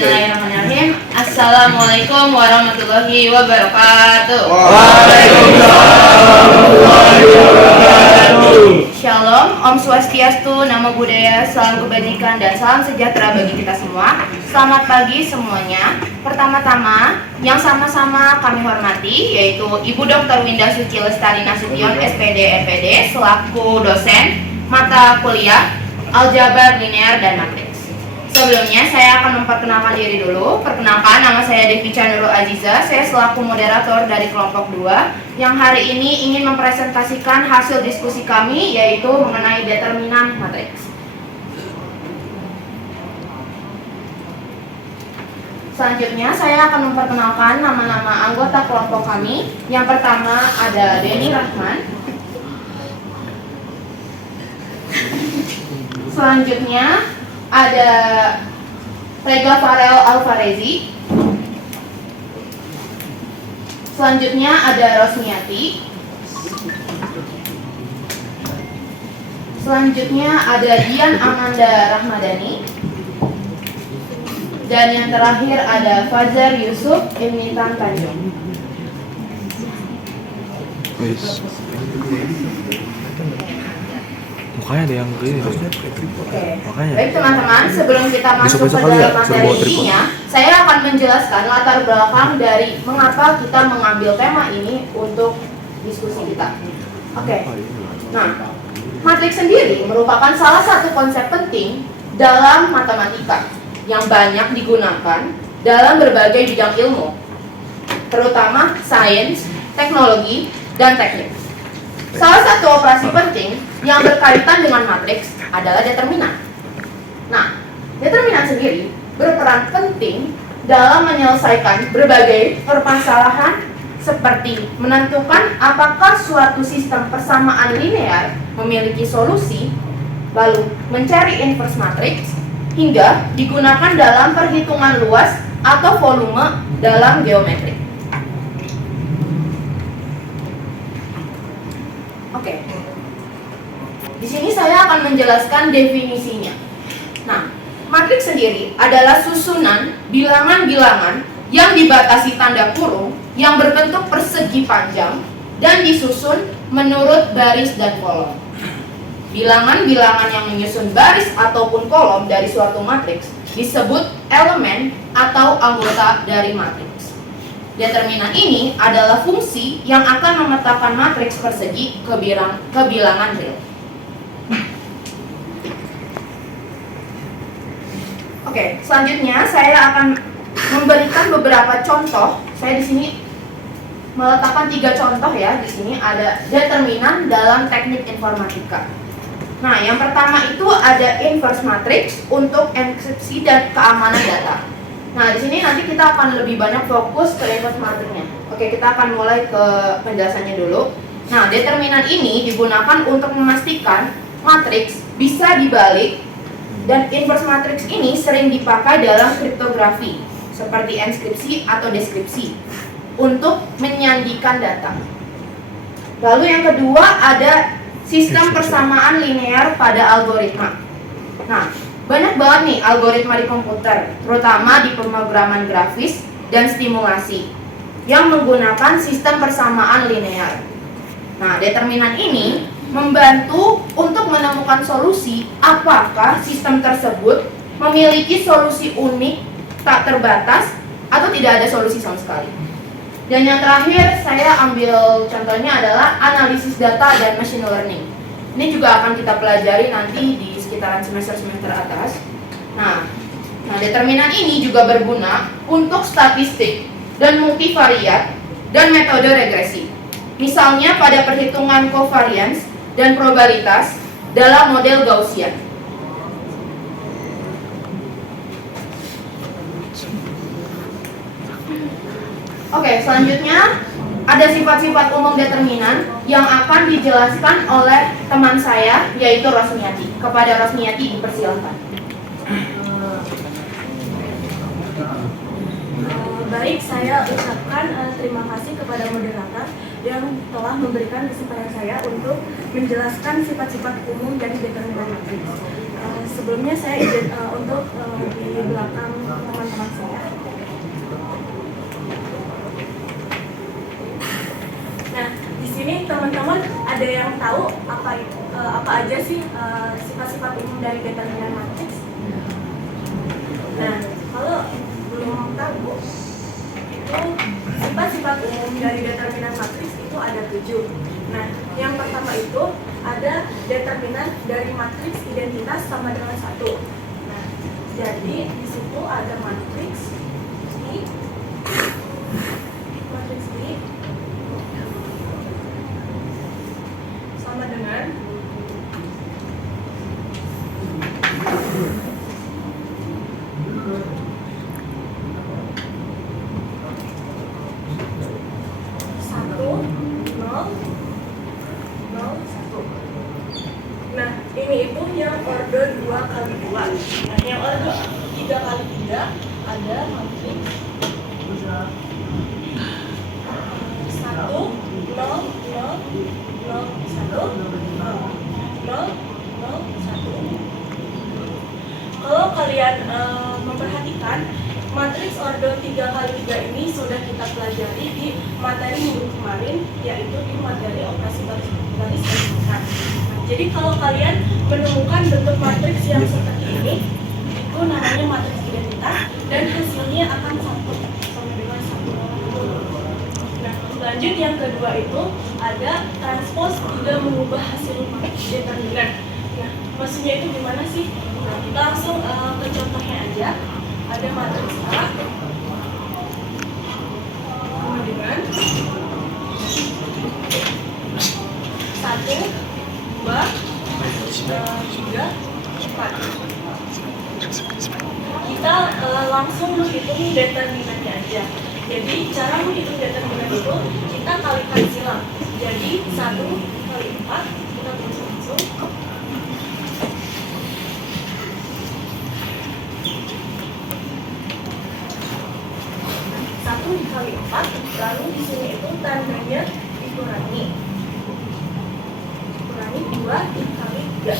Bismillahirrahmanirrahim. Assalamualaikum warahmatullahi wabarakatuh. Waalaikumsalam warahmatullahi wabarakatuh. Shalom, Om Swastiastu, Namo Buddhaya, salam kebajikan dan salam sejahtera bagi kita semua. Selamat pagi semuanya. Pertama-tama, yang sama-sama kami hormati yaitu Ibu Dr. Winda Suci Lestari Nasution, SPD MPD, selaku dosen mata kuliah Aljabar, Linear, dan Matriks. Sebelumnya saya akan memperkenalkan diri dulu. Perkenalkan, nama saya Devi Chandra Aziza. Saya selaku moderator dari kelompok 2 yang hari ini ingin mempresentasikan hasil diskusi kami yaitu mengenai determinan matriks. Selanjutnya saya akan memperkenalkan nama-nama anggota kelompok kami. Yang pertama ada Denny Rahman. Selanjutnya ada Rega Farel Alvarezi. Selanjutnya ada Rosniati. Selanjutnya ada Dian Amanda Rahmadani. Dan yang terakhir ada Fajar Yusuf Imitan Tanjung. Makanya ada yang ini tuh. Makanya. Baik teman-teman, sebelum kita masuk ke dalam materi intinya, saya akan menjelaskan latar belakang dari mengapa kita mengambil tema ini untuk diskusi kita. Oke. Nah, matriks sendiri merupakan salah satu konsep penting dalam matematika yang banyak digunakan dalam berbagai bidang ilmu, terutama sains, teknologi, dan teknik. Salah satu operasi penting yang berkaitan dengan matriks adalah determinan. Nah, determinan sendiri berperan penting dalam menyelesaikan berbagai permasalahan seperti menentukan apakah suatu sistem persamaan linear memiliki solusi, lalu mencari inverse matriks, hingga digunakan dalam perhitungan luas atau volume dalam geometri. Oke. Di sini saya akan menjelaskan definisinya. Nah, matriks sendiri adalah susunan bilangan-bilangan yang dibatasi tanda kurung yang berbentuk persegi panjang dan disusun menurut baris dan kolom. Bilangan-bilangan yang menyusun baris ataupun kolom dari suatu matriks disebut elemen atau anggota dari matriks. Determinan ini adalah fungsi yang akan memetakan matriks persegi ke bilangan real. Oke, selanjutnya saya akan memberikan beberapa contoh. Saya di sini meletakkan 3 contoh ya. Di sini ada determinan dalam teknik informatika. Nah, yang pertama itu ada inverse matrix untuk enkripsi dan keamanan data. Nah, di sini nanti kita akan lebih banyak fokus ke inverse matrixnya. Oke, kita akan mulai ke penjelasannya dulu. Nah, determinan ini digunakan untuk memastikan matriks bisa dibalik, dan inverse matrix ini sering dipakai dalam kriptografi seperti enskripsi atau deskripsi untuk menyandikan data. Lalu yang kedua ada sistem persamaan linear pada algoritma. Nah, banyak banget nih algoritma di komputer, terutama di pemrograman grafis dan stimulasi yang menggunakan sistem persamaan linear. Nah, determinan ini membantu untuk menemukan solusi apakah sistem tersebut memiliki solusi unik, tak terbatas, atau tidak ada solusi sama sekali. Dan yang terakhir saya ambil contohnya adalah analisis data dan machine learning. Ini juga akan kita pelajari nanti di sekitaran semester-semester atas. Nah, determinan ini juga berguna untuk statistik dan multivariat dan metode regresi. Misalnya pada perhitungan covariance dan probabilitas dalam model Gaussian. Oke, selanjutnya ada sifat-sifat umum determinan yang akan dijelaskan oleh teman saya yaitu Rosniati. Kepada Rosniati dipersilakan. Baik, saya ucapkan terima kasih kepada moderator yang telah memberikan kesempatan saya untuk menjelaskan sifat-sifat umum dari determinan matriks. Sebelumnya saya izin untuk di belakang teman-teman saya. Nah, di sini teman-teman ada yang tahu apa aja sih sifat-sifat umum dari determinan matriks? Nah, kalau belum tahu, itu sifat-sifat umum dari determinan matriks itu ada 7. Nah, yang pertama itu ada determinan dari matriks identitas sama dengan 1. Nah, jadi di situ ada matriks I sama dengan Nah, ini itu yang order 2x2. Nah, yang order 3x3 ada matriks 1, 0, 0, 0, 1, 0, 0, 1. Kalau kalian memperhatikan, matriks order 3x3 ini sudah kita pelajari di materi minggu kemarin, yaitu di materi operasi baris dan singkat. Jadi kalau kalian menemukan bentuk matriks yang seperti ini, itu namanya matriks identitas dan hasilnya akan sama dengan 1. Nah, lanjut yang kedua itu ada transpose tidak mengubah hasil matriks determinan. Nah, maksudnya itu gimana sih? Nah, kita langsung ke contohnya aja. Ada matriks A sama dengan 1, 2, 3, 4. Kita langsung menghitung determinannya aja. Jadi cara menghitung determinan itu kita kalikan silang. Jadi 1 kali 4 kita tulis langsung. 1 dikali 4, lalu di sini itu tandanya dikurangi 2 dikali 3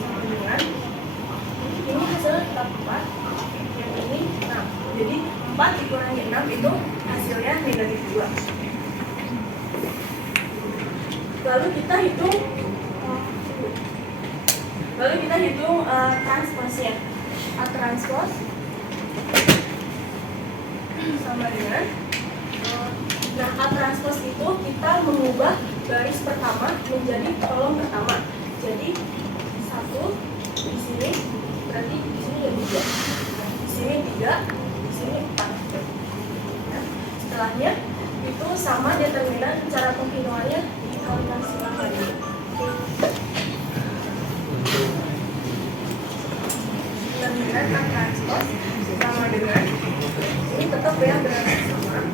sama dengan ini hasilnya tetap 4, yang ini 6. Jadi 4 dikurangi 6 itu hasilnya negatif 2. Lalu kita hitung transposnya. A transpose sama dengan A transpose itu kita mengubah baris pertama menjadi kolom pertama. Jadi 1 di sini, berarti di sini ada 2. Di sini 3, di sini 4. Nah, setelahnya itu sama determinan, cara penghitungannya dikalikan silang lagi. Determinan A transpose sama dengan ini tetap ya berarti sama.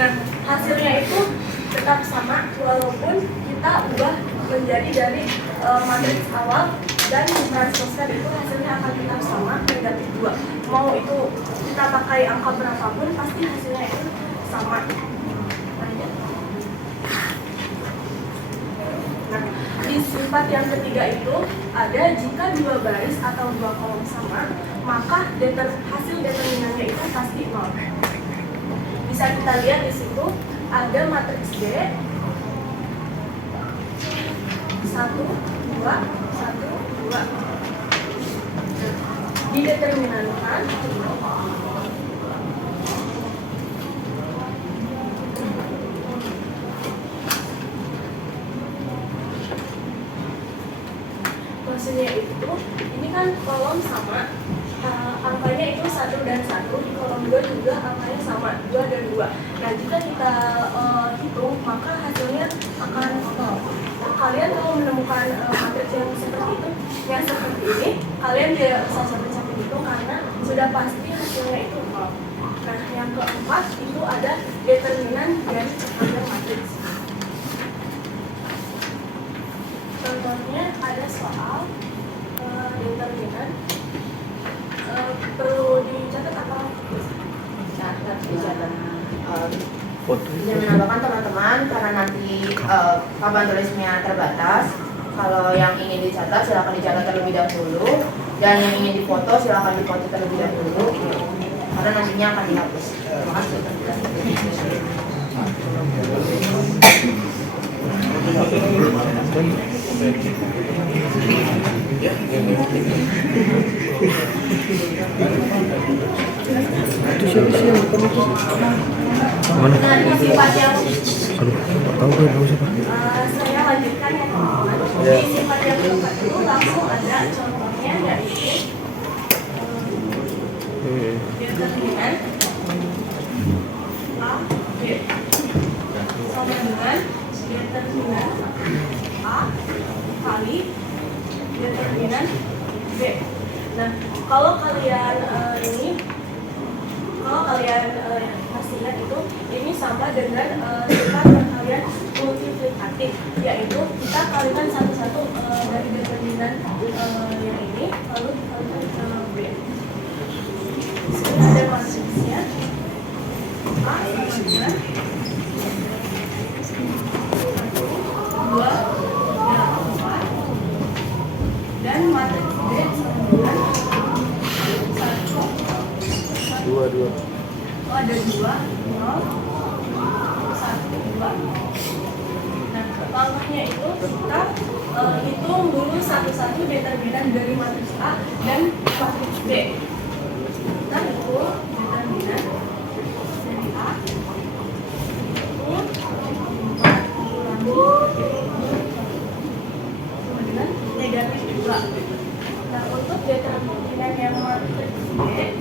Nah, hasilnya itu tetap sama walaupun kita ubah menjadi dari matriks awal dan ditransposkan itu hasilnya akan tetap sama, negatif 2. Mau itu kita pakai angka berapapun pasti hasilnya itu sama. Nah, di sifat yang ketiga itu ada jika 2 baris atau 2 kolom sama, maka hasil determinannya itu pasti 0. Bisa kita lihat di situ ada matriks D 1, 2, 1, 2. Dideterminankan maksudnya itu ini kan kolom sama, angkanya itu 1 dan 1, di kolom 2 juga angkanya sama, 2 dan 2. Nah, jika kita hitung maka hasilnya akan 0. Kalian kalau menemukan matriks yang seperti itu, yang seperti ini, kalian tidak usah capek-capek hitung karena sudah pasti hasilnya itu 0. Nah, yang keempat itu ada determinan dari sepanjang matriks. Contohnya ada soal determinan, perlu dicatat apa? Catat. Izin menambahkan teman-teman, karena nanti papan tulisnya terbatas. Kalau yang ingin dicatat silakan dicatat terlebih dahulu, dan yang ingin difoto silakan difoto terlebih dahulu, karena nantinya akan dihapus. Terima kasih. Mana? Nah, di sifat yang Aduh, nggak tahu gue tahu siapa. Saya lanjutkan ya teman-teman. Di sifat yang keempat itu langsung ada contohnya, yaitu determinan A, B sama dengan determinan A kali determinan B. Nah, kalau kalian pasti lihat itu ini sama dengan sifat perkalian multiplikatif, yaitu kita kalikan satu-satu dari determinan yang ini lalu dikalikan sama B. Sini ada matriksnya A sama dengan 2, 3, 4, dan matriks B sama dengan 1, 2. Oh, ada 2, 0, 1, 2. Nah, langkahnya itu kita hitung dulu satu-satu determinan dari matriks A dan matriks B. Kita hitung determinan dari A itu 4 sama dengan negatif 2. Nah, untuk determinan yang matriks B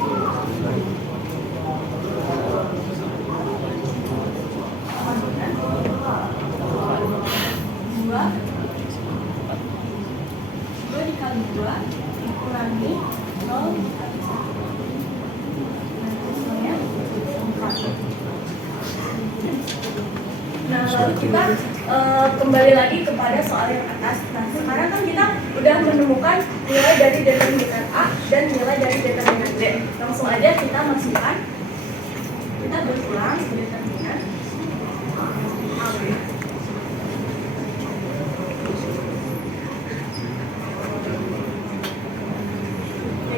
dua dikali 2 dikurangi 0 dikali 1. Nah, lalu kita kembali lagi kepada soal yang atas. Nah, sekarang kan kita udah menemukan nilai dari determinan A dan nilai dari determinan B. Langsung aja kita masukkan, kita berulang determinan A, B.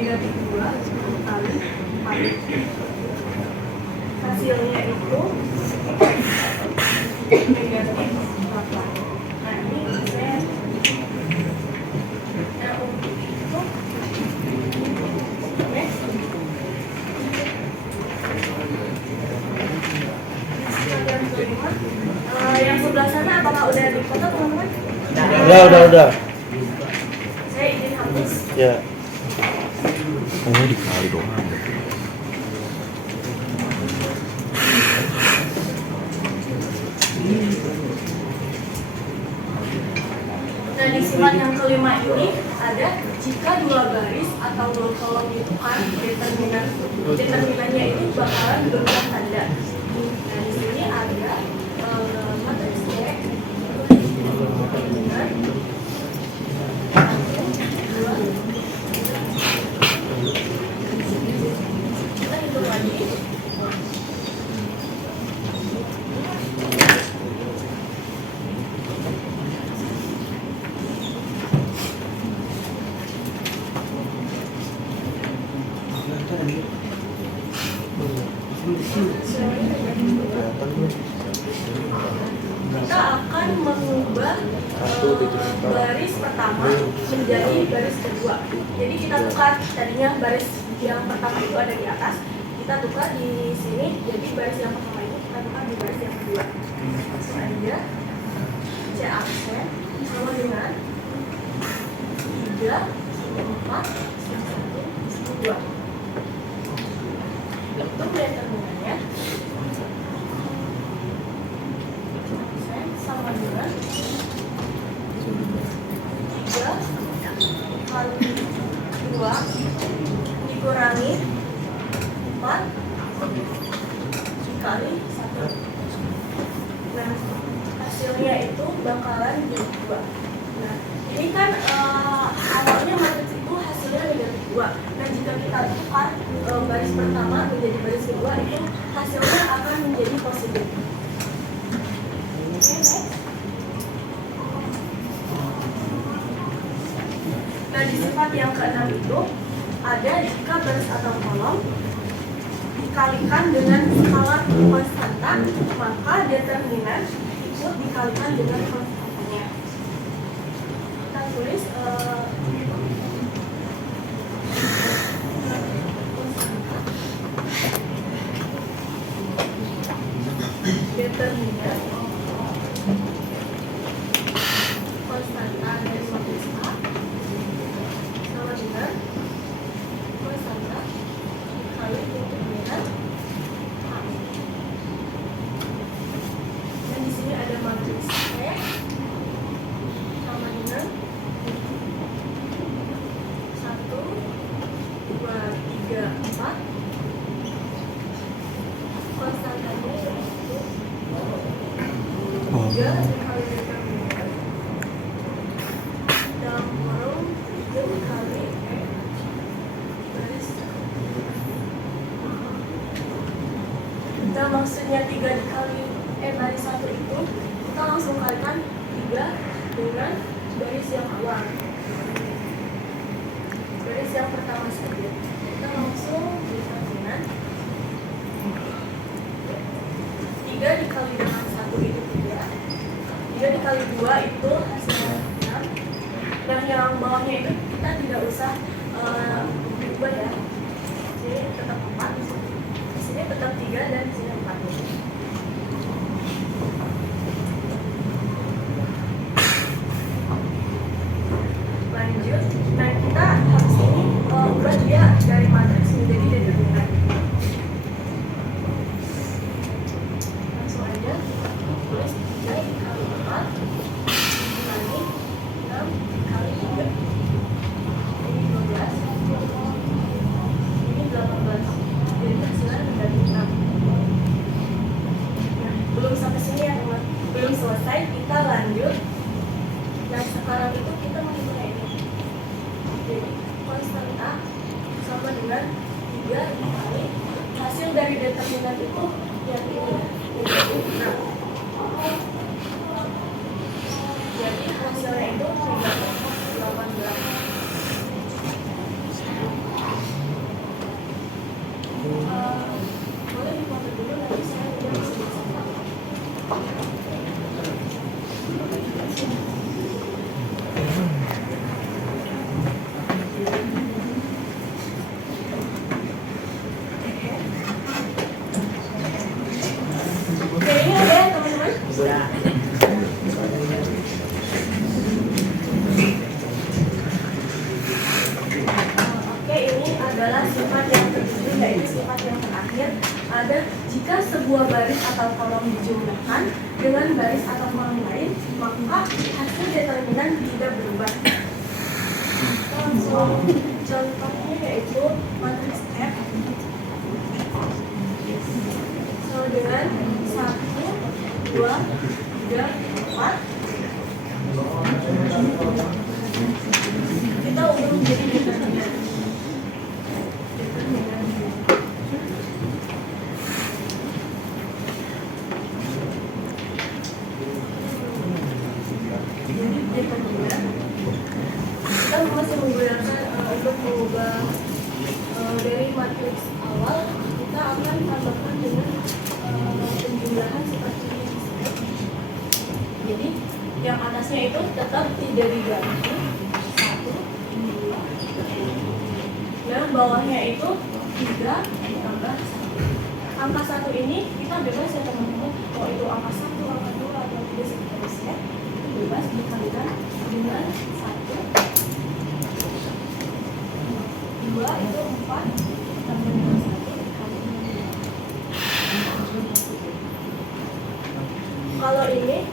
Negatif 2 kali 4. Hasilnya itu negatif 8. Nah, ini saya untuk itu oke. Yang kelima, yang sebelah sana apakah udah difoto teman-teman? Udah. Saya izin hapus. Ya. Oh, dikali doang. Nah, di sifat yang kelima ini ada jika dua garis atau dua kolom itu kan determinannya itu bakalan berubah tanda. Nah, di sini ada matriks B dengan 1, 2. Kita hitung lagi. Kita akan mengubah baris pertama menjadi baris kedua. Jadi kita tukar, tadinya baris yang pertama itu ada di atas, kita tukar di sini. Jadi baris yang pertama itu kita tukar di baris yang kedua. Langsung aja C aksen sama dengan 3, 4, 1, 2. Untuk determinannya sama dengan 3 kali 2 dikurangi 4 dikali 1. Nah, hasilnya itu bakalan jadi 2. Nah, ini kan awalnya matriks itu hasilnya negatif 2. Nah, jika kita tukar baris pertama menjadi baris kedua, itu hasilnya akan menjadi positif. Oke, next. Nah, di sifat yang keenam itu ada jika baris atau kolom dikalikan dengan skala konstanta, maka determinan ikut dikalikan dengan konstantanya. Kita tulis determinan konstanta dari matriks A sama dengan konstanta dikali determinan A. Dan di sini ada matriks E sama dengan 1, 2, 3, 4. Konstantanya yaitu 3 dikali determinan dalam kurung 3 dikali E baris. Nah, maksudnya 3 dikali E baris 1 itu kita langsung kalikan 3 dengan baris yang awal, baris yang pertama saja. Kita langsung determinan 3 dikali dengan 1 itu 3, 3 dikali 2 itu hasilnya 6. Nah, yang bawahnya itu kita tidak usah ubah ya, jadi tetap 4, di sini tetap 3 dan di sini 4. Lanjut, nah kita habis ini ubah dia dari matriks menjadi determinan. Langsung aja tulis 3 dikali 4 dikali 6 dikali 3. Ini 12, ini 18. Jadi hasilnya menjadi 6. Nah, belum sampai sini ya teman, belum selesai, kita lanjut. Nah, sekarang itu kita menghitungnya ini. Jadi konstanta sama dengan 3 dikali hasil dari determinan itu yang ini menjadi 6. Jadi hasilnya itu menjadi 18. Boleh dipotong dulu, nanti saya udah bisa bersama. Kayaknya ada ya teman-teman? Oke, ini adalah sifat yang ketujuh, yaitu sifat yang terakhir. Ada jika sebuah baris atau kolom dijumlahkan dengan baris atau kolom lain, maka hasil determinan tidak berubah. Langsung contohnya yaitu matriks F sama dengan 1, 2, 3, 4. Kita ubah menjadi determinan. Jadi determinan kita masih menggunakan untuk mengubah dari matriks awal, kita akan tambahkan dengan penjumlahan seperti ini. Jadi yang atasnya itu tetap tidak diganti 1, 2, 3. Nah, bawahnya itu 3 ditambah 1. Angka 1 ini kita bebas ya teman-teman, mau itu angka 1, angka 2 atau 3 seterusnya, itu bebas dikalikan dengan 1. 2 itu 4 tambah dengan 1 dikali dengan 2. Kalau ini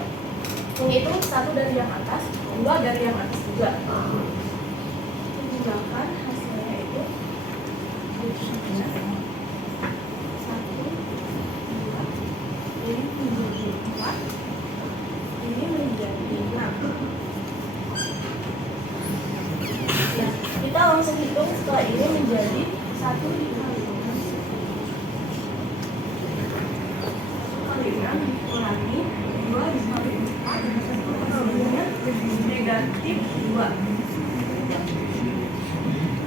menghitung 1 dari yang atas, 2 dari yang atas juga. Jumlahkan hasilnya itu 1, 2, ini menjadi 4, ini menjadi 6. Ya, kita langsung hitung setelah ini menjadi 1 dikali dikurangi 2 dikali 4 hasilnya negatif 2.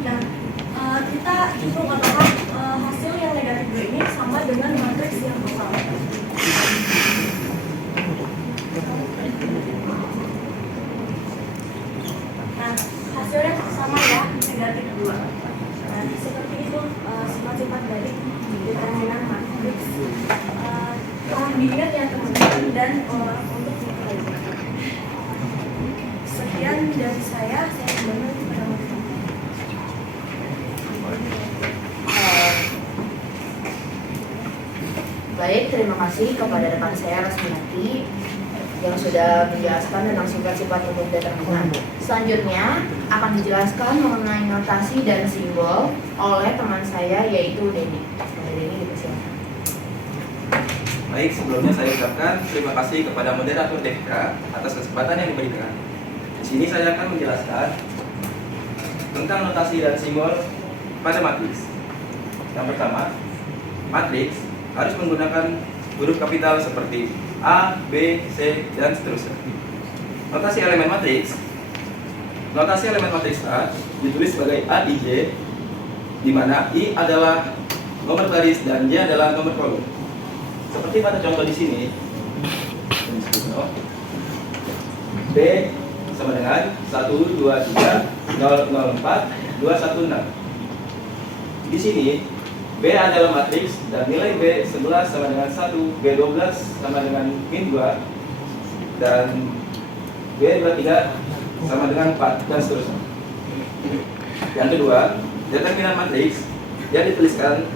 Nah, kita hitung apakah hasil yang negatif 2 ini sama dengan matriks yang pertama. Nah, hasilnya sama ya, negatif 2. Nah, seperti itu sifat-sifat dari determinan matriks. Tolong diingat ya teman-teman dan untuk dipelajari. Sekian dari saya kembali kepada teman-teman. Baik, terima kasih kepada rekan saya Rasminati yang sudah menjelaskan tentang sifat-sifat untuk determinan. Selanjutnya akan dijelaskan mengenai notasi dan simbol oleh teman saya yaitu Denny. Denny, dipersilakan. Baik, sebelumnya saya ucapkan terima kasih kepada moderator DFK atas kesempatan yang diberikan. Di sini saya akan menjelaskan tentang notasi dan simbol pada matriks. Yang pertama, matriks harus menggunakan huruf kapital seperti A, B, C, dan seterusnya. Notasi elemen matriks A ditulis sebagai A di J, di mana I adalah nomor baris dan J adalah nomor kolom. Seperti pada contoh di sini, B sama dengan 123 004 216. Di sini B adalah matriks dan nilai B11 sama dengan 1, B12 sama dengan min 2, dan B23 sama dengan 4, dan seterusnya. Yang kedua, determinan matriks yang dituliskan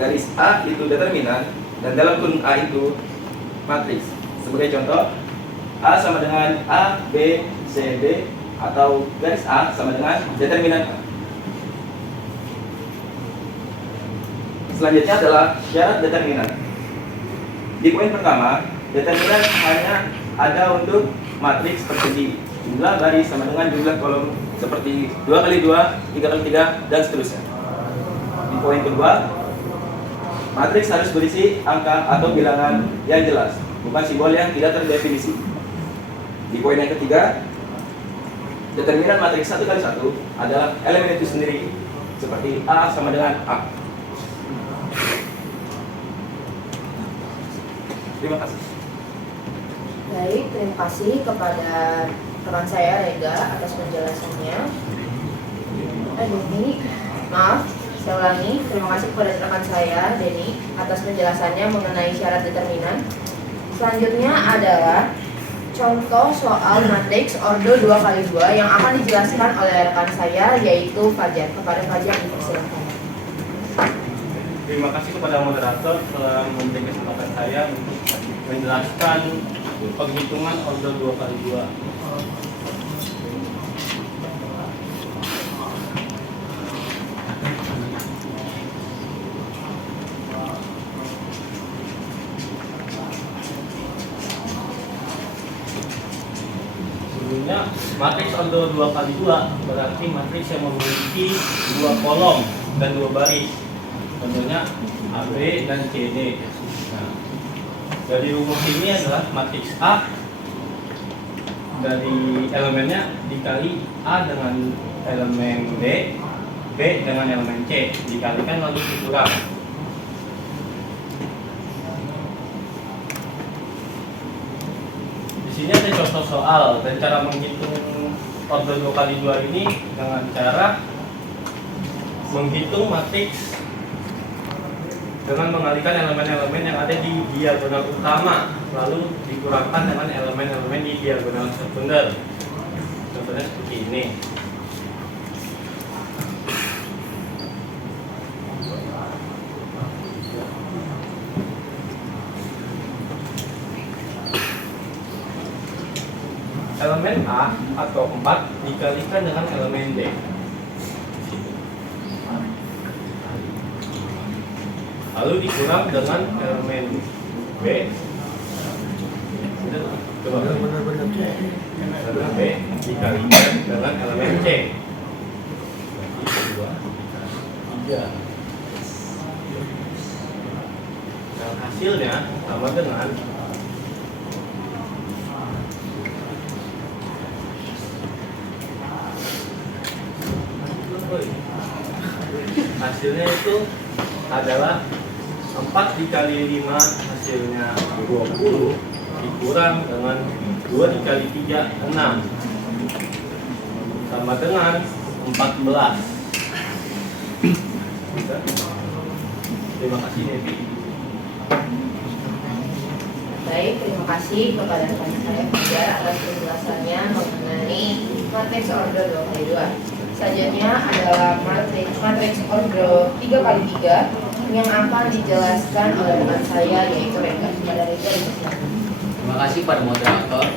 garis A itu determinan dan dalam kurung A itu matriks. Sebagai contoh, A sama dengan A, B, C, D, atau garis A sama dengan determinan A. Selanjutnya adalah syarat determinan. Di poin pertama, determinan hanya ada untuk matriks persegi. Jumlah baris sama dengan jumlah kolom seperti 2 kali 2, 3 kali 3, dan seterusnya. Di poin kedua, matriks harus berisi angka atau bilangan yang jelas, bukan simbol yang tidak terdefinisi. Di poin yang ketiga, determinan matriks 1 kali 1 adalah elemen itu sendiri, seperti A sama dengan A. Terima kasih. Baik, terima kasih kepada rekan saya Rega atas penjelasannya. Denny, maaf, saya ulangi. Terima kasih kepada rekan saya Denny atas penjelasannya mengenai syarat determinan. Selanjutnya adalah contoh soal matriks ordo 2 kali 2 yang akan dijelaskan oleh rekan saya yaitu Fajar. Kepada Fajar dipersilakan. Terima kasih kepada moderator telah memberi kesempatan saya untuk menjelaskan penghitungan order 2 kali 2. Sebelumnya, matriks order 2 kali 2 berarti matriks yang memiliki 2 kolom dan 2 baris. Contohnya AB dan CD. Nah, dari rumus ini adalah matriks A dari elemennya dikali A dengan elemen B, B dengan elemen C, dikalikan lalu dikurang. Di sini ada contoh soal dan cara menghitung order 2 kali 2 ini dengan cara menghitung matriks dengan mengalihkan elemen-elemen yang ada di diagonal utama lalu dikurangkan dengan elemen-elemen di diagonal sekunder. Contohnya seperti ini. Elemen A atau 4 dikalikan dengan elemen D. Lalu dikurang dengan elemen B. Coba. Elemen B dikalikan dengan elemen C. 2, 3. Dan hasilnya sama dengan hasilnya itu adalah 4 dikali 5 hasilnya 20 dikurang dengan 2 dikali 3 6 sama dengan 14. Terima kasih Nevi. Baik, terima kasih kepada rekan saya juga atas penjelasannya mengenai matriks order 2x2. Selanjutnya adalah matriks order 3x3 yang akan dijelaskan oleh rekan saya yaitu Rega. Kepada Rega dipersilakan. Terima kasih pada moderator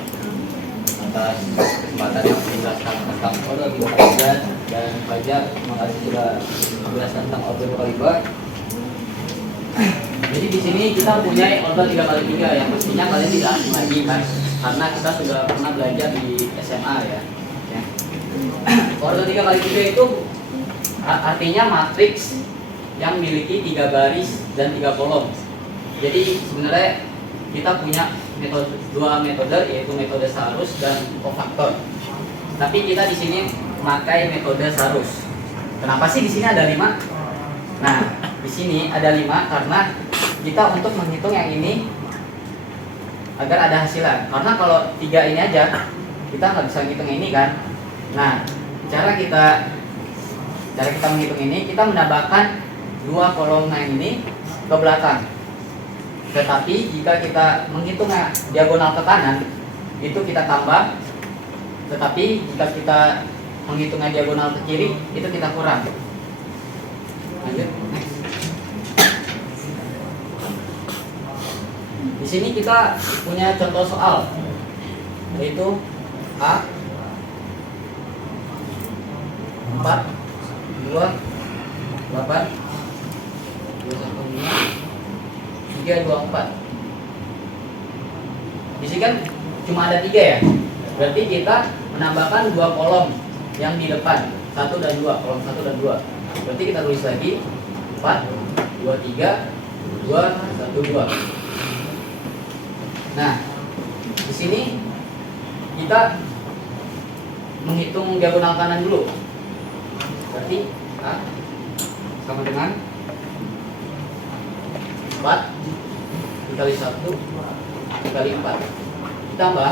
atas kesempatan yang menjelaskan tentang order 3x3 dan Fajar, terima kasih sudah menjelaskan tentang order 2x2. Jadi di sini kita punya order 3x3 yang pastinya kalian tidak asing lagi kan, karena kita sudah pernah belajar di SMA ya. Order 3x3 itu artinya matriks yang memiliki 3 baris dan 3 kolom. Jadi sebenarnya kita punya dua metode, yaitu metode Sarus dan kofaktor. Tapi kita di sini memakai metode Sarus. Kenapa sih di sini ada 5? Nah, di sini ada 5 karena kita untuk menghitung yang ini agar ada hasilnya. Karena kalau 3 ini aja kita nggak bisa menghitung ini kan. Nah, cara kita menghitung ini, kita menambahkan 2 kolom ini ke belakang. Tetapi jika kita menghitungnya diagonal ke kanan, itu kita tambah. Tetapi jika kita menghitungnya diagonal ke kiri, itu kita kurang. Lanjut, next. Di sini kita punya contoh soal, yaitu A 4 2 8 2 1 5 3 2 4. Di sini kan cuma ada 3 ya. Berarti kita menambahkan 2 kolom yang di depan, 1 dan 2, kolom 1 dan 2. Berarti kita tulis lagi 4 2 3 2 1 2. Nah, di sini kita menghitung diagonal kanan dulu. Berarti A sama dengan 4 dikali 1 dikali 4 ditambah,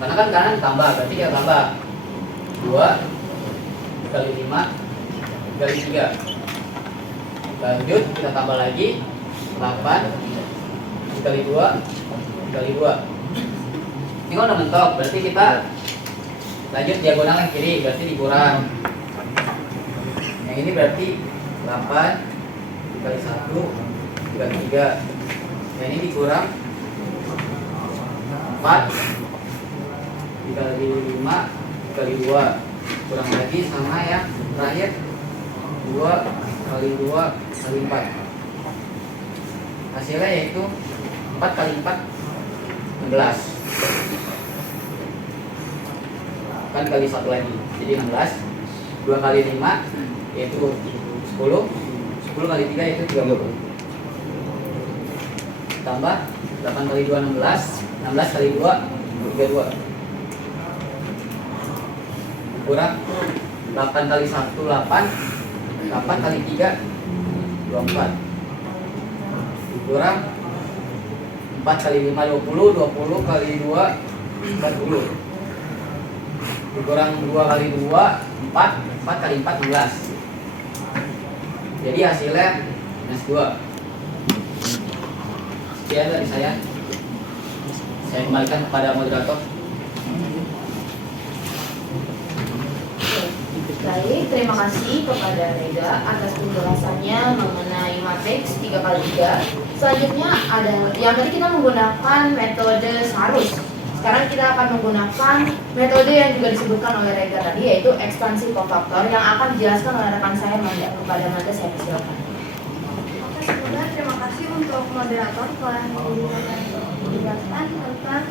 karena kan kanan tambah, berarti kita tambah 2 dikali 5 dikali 3. Lanjut kita tambah lagi 8 dikali 2 dikali 2. Ini kan udah mentok, berarti kita lanjut diagonal yang kiri, berarti dikurang. Yang ini berarti 8 dikali 1 dikali 3. Yang ini dikurang 4 dikali 5 dikali 2. Kurang lagi sama yang terakhir 2 kali 2 kali 4. Hasilnya yaitu 4 kali 4 16. Kan kali 1 lagi, jadi 16. 2 kali 5 yaitu 10. 10 kali 3 yaitu 30. Tambah 8 kali 2 16. 16 kali 2 32. Kurang 8 kali 1 8. 8 kali 3 24. Kurang 4 kali 5 20. 20 kali 2 40. Kurang 2 kali 2 4. 4 kali 4 16. Jadi hasilnya minus 2. Sekian dari saya. Saya kembalikan kepada moderator. Baik, terima kasih kepada Rega atas penjelasannya mengenai matriks 3x3. Selanjutnya ada yang tadi kita menggunakan metode Sarus. Sekarang kita akan menggunakan metode yang juga disebutkan oleh Rega tadi, yaitu ekspansi kofaktor yang akan dijelaskan oleh rekan saya Manda. Kepada Manda saya persilakan. Oke, sebenarnya terima kasih untuk moderator telah menjelaskan tentang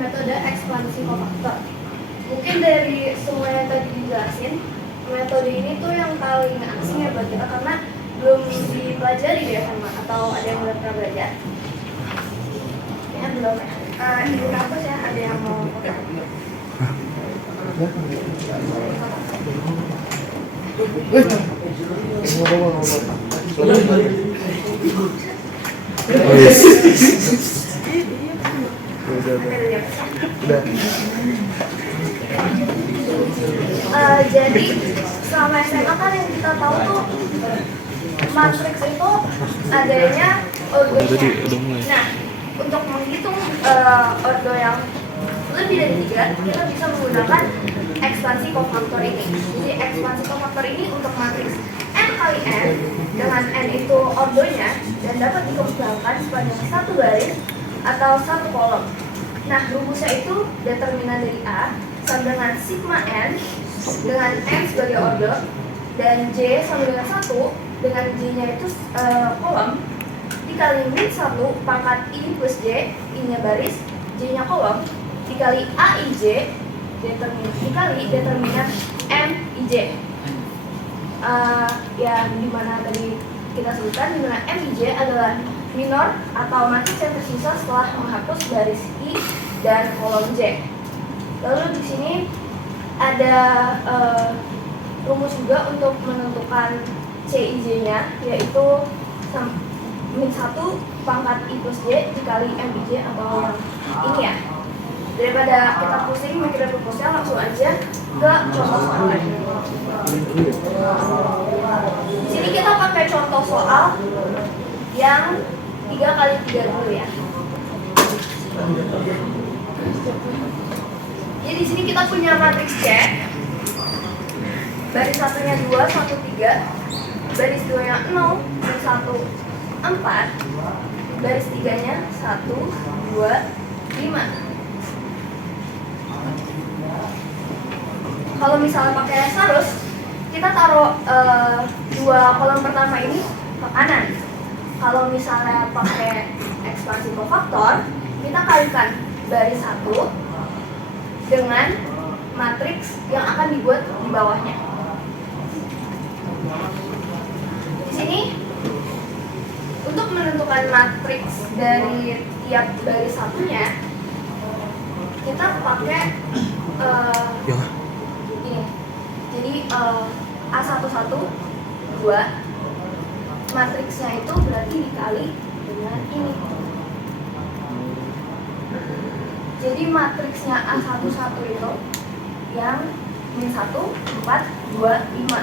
metode ekspansi kofaktor. Mungkin dari semua yang tadi dijelasin, metode ini tuh yang paling asing ya buat kita karena belum dipelajari di SMA, atau ada yang belum pernah belajar? Ya belum ya. Ibu kampus ya, ada yang mau pakai? Oh, yes. Udah. Jadi selama SMA kan yang kita tahu tuh matriks itu adanya ordonya. Jadi udah mulai. Nah, untuk menghitung ordo yang lebih dari 3, kita bisa menggunakan ekspansi kofaktor ini. Jadi ekspansi kofaktor ini untuk matriks n kali n, dengan n itu ordonya dan dapat dikembangkan sepanjang satu baris atau satu kolom. Nah, rumusnya itu determinan dari A sama dengan sigma n dengan n sebagai ordo dan j sama dengan 1 dengan j-nya itu kolom dikali min 1 pangkat i plus j, i-nya baris, j-nya kolom dikali aij dikali determinan mij. Ya dimana tadi kita sebutkan dimana mij adalah minor atau matriks yang tersisa setelah menghapus baris i dan kolom j. Lalu di sini ada rumus juga untuk menentukan CIJ-nya, yaitu min 1 pangkat I plus J dikali MIJ atau yang ini ya. Daripada kita pusing mikirin rumusnya, langsung aja ke contoh soalnya. Di sini kita pakai contoh soal yang 3 kali 3 dulu ya. Jadi di sini kita punya matriks C. Baris satunya 2, 1, 3. Baris 2-nya 0, 1, 4. Baris 3-nya 1, 2, 5. Kalau misalnya pakai sarus, kita taruh 2 kolom pertama ini ke kanan. Kalau misalnya pakai ekspansi kofaktor, kita kalikan baris 1 dengan matriks yang akan dibuat di bawahnya. Di sini untuk menentukan matriks dari tiap baris satunya, kita pakai Ya. ini. Jadi A11 2 matriksnya itu berarti dikali dengan ini. Jadi matriksnya A11 itu yang min 1, 4, 2, 5.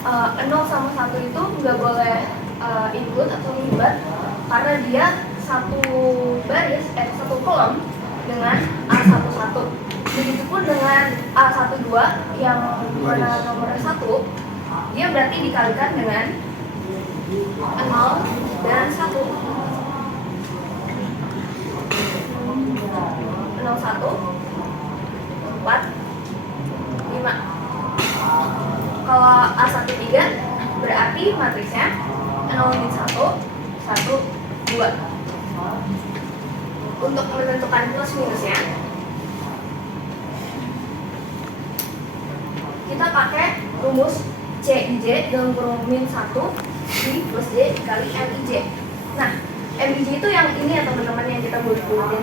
0 sama 1 itu nggak boleh include atau libat karena dia satu baris, satu kolom dengan A11. Begitupun dengan A12 yang mana nomor 1, dia berarti dikalikan dengan 0 dan 1. 0, 1, 4, 5. Kalau A13 berarti matriksnya 0, min 1, 1, 2. Untuk menentukan plus minusnya, kita pakai rumus CIJ dalam kurung min 1 I plus J dikali MIJ. Nah, MIJ itu yang ini ya teman-teman yang kita bulat-bulatin.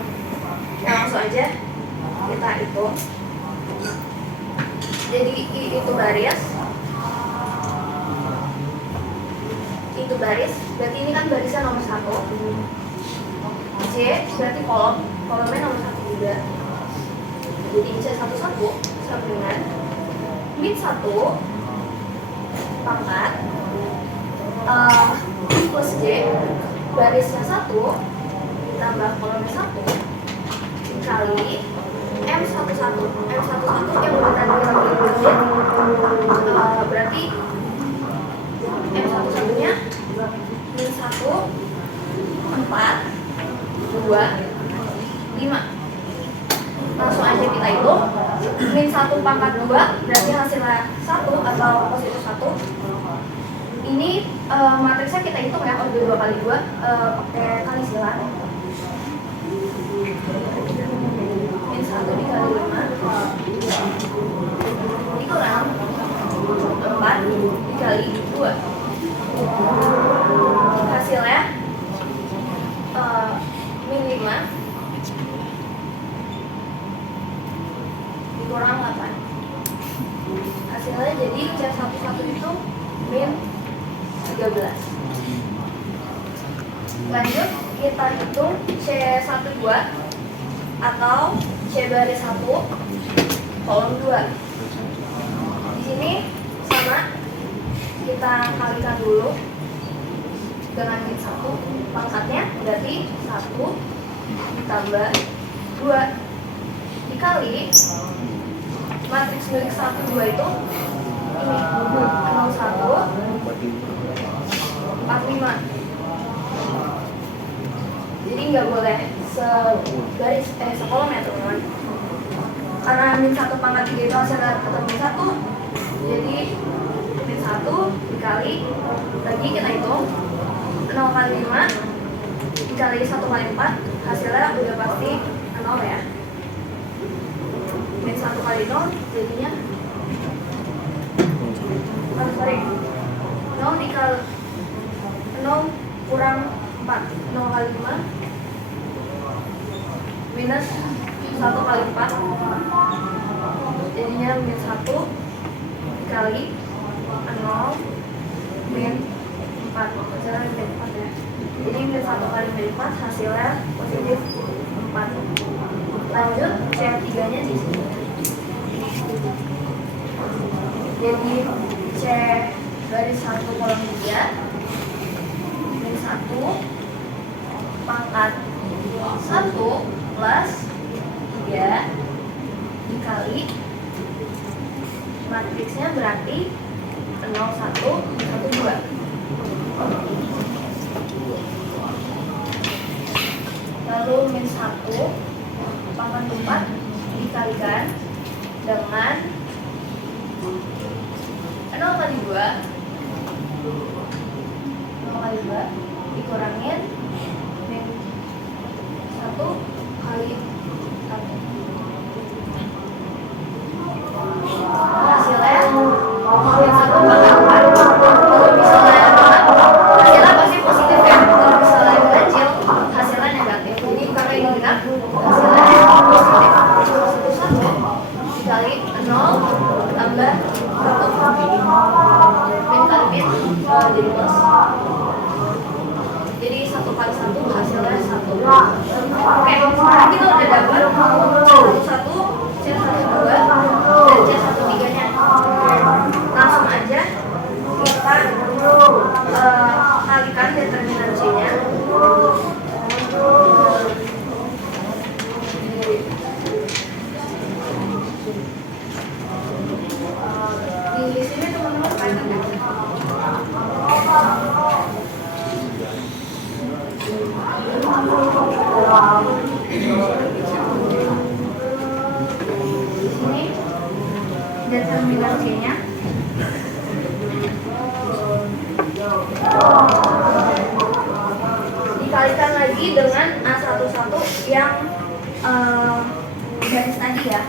Nah, langsung aja kita hitung. Jadi I itu baris, berarti ini kan barisnya nomor 1. J berarti kolomnya nomor 1 juga. Jadi C11 sama dengan min 1 pangkat I plus J barisnya 1 ditambah kolomnya 1 dikali M11 yang udah tadi berarti M11 nya min 1, 4, 2, 5. Langsung aja kita hitung. Min 1 pangkat 2 berarti hasilnya 1 atau positif 1. Ini matriksnya kita hitung ya, ordo 2 kali 2 pakai kali silang. Min 1 dikali 5 dikurang 4 dikali 2. Hasilnya min 5 dikurang 8. Hasilnya jadi C11 itu min Lanjut kita hitung C12 atau C baris 1 kolom 2. Di sini sama, kita kalikan dulu dengan min 1 pangkatnya, berarti 1 ditambah 2 dikali matriks milik 1, 2 itu ini 01 45. Jadi nggak boleh sekolom ya teman-teman, karena min 1 pangkat 3 itu hasilnya tetap min 1. Jadi min 1 dikali lagi kita hitung 0 kali 5 dikali 1 kali 4, hasilnya udah pasti 0 ya. Min 1 kali 0 jadinya 0 dikali 0 kurang 4, 0 kali 5 minus 1 kali 4, jadinya min 1 dikali 0 min 4, hasilnya min 4 ya. Jadi min 1 kali min 4 hasilnya positif 4. Lanjut C3 nya di sini. Jadi C baris 1 kolom 3 min 1 pangkat 1 plus 3 dikali matriksnya berarti 0 1 1 2. Lalu min 1 pangkat 4 dikalikan dengan 0 kali 2 dikurangin min 1 kali 1. Hasilnya min 1 pangkat 4. Kalau misalnya hasilnya pasti positif ya. Kalau misalnya ganjil hasilnya negatif. Jadi karena ini genap hasilnya positif. 1 dikali 0 tambah 1 min kali min jadi plus. Jadi 1 kali 1 hasilnya 1. Oke, sekarang kita udah dapat C11, C12 dan C13 nya. Langsung aja kita kalikan determinansinya. Di sini teman-teman kalikan ya. Di sini determinansinya dikalikan lagi dengan A11 yang garis tadi ya,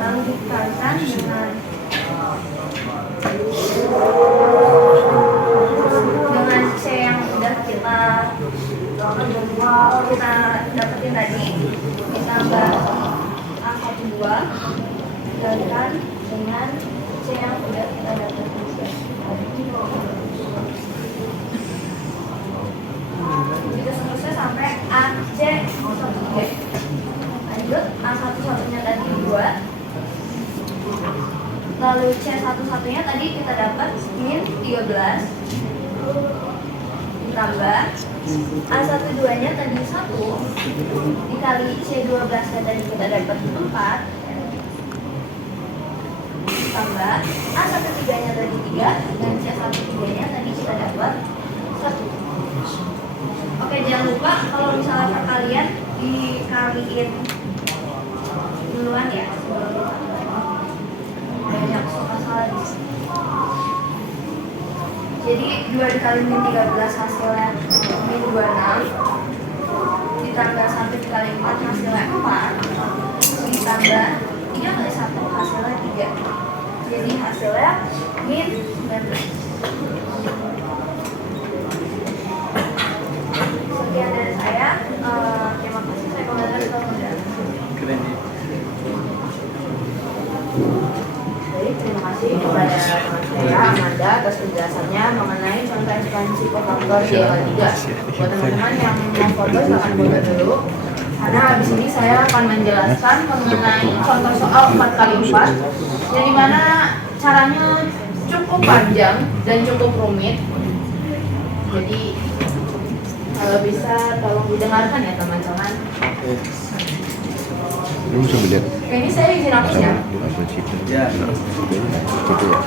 lalu dikalikan dengan C yang udah kita dapetin tadi, ditambah A12 dikalikan dengan C yang udah kita dapetin. Kita seterusnya sampai AC13. Lanjut, A11 nya tadi 2, lalu C11 nya tadi kita dapat min 13 ditambah A12 nya tadi 1 dikali C12 nya tadi kita dapat 4 ditambah A13 nya tadi 3 dan C13 nya tadi kita dapat 1. Oke, jangan lupa kalau misalnya perkalian dikaliin duluan ya, banyak masalah di sini. Jadi 2 dikali min 13 hasilnya min 26, ditambah 1 dikali 4 hasilnya 4, ditambah 3 kali 1 hasilnya 3. Jadi hasilnya min 19. Sekian dari saya. Terima kasih. Saya kembali ke moderator. Keren ya. Baik, terima kasih kepada saya Amanda atas penjelasannya mengenai contoh ekspansi kofaktor D kali 3. Buat teman-teman yang mau foto, silahkan foto dulu. Karena habis ini saya akan menjelaskan mengenai contoh soal 4 kali 4 yang dimana caranya cukup panjang dan cukup rumit. Jadi kalau bisa tolong didengarkan ya teman-teman. Lu bisa lihat Oke, ini saya izin hapus ya. apa sih? Ya. Gitu ya.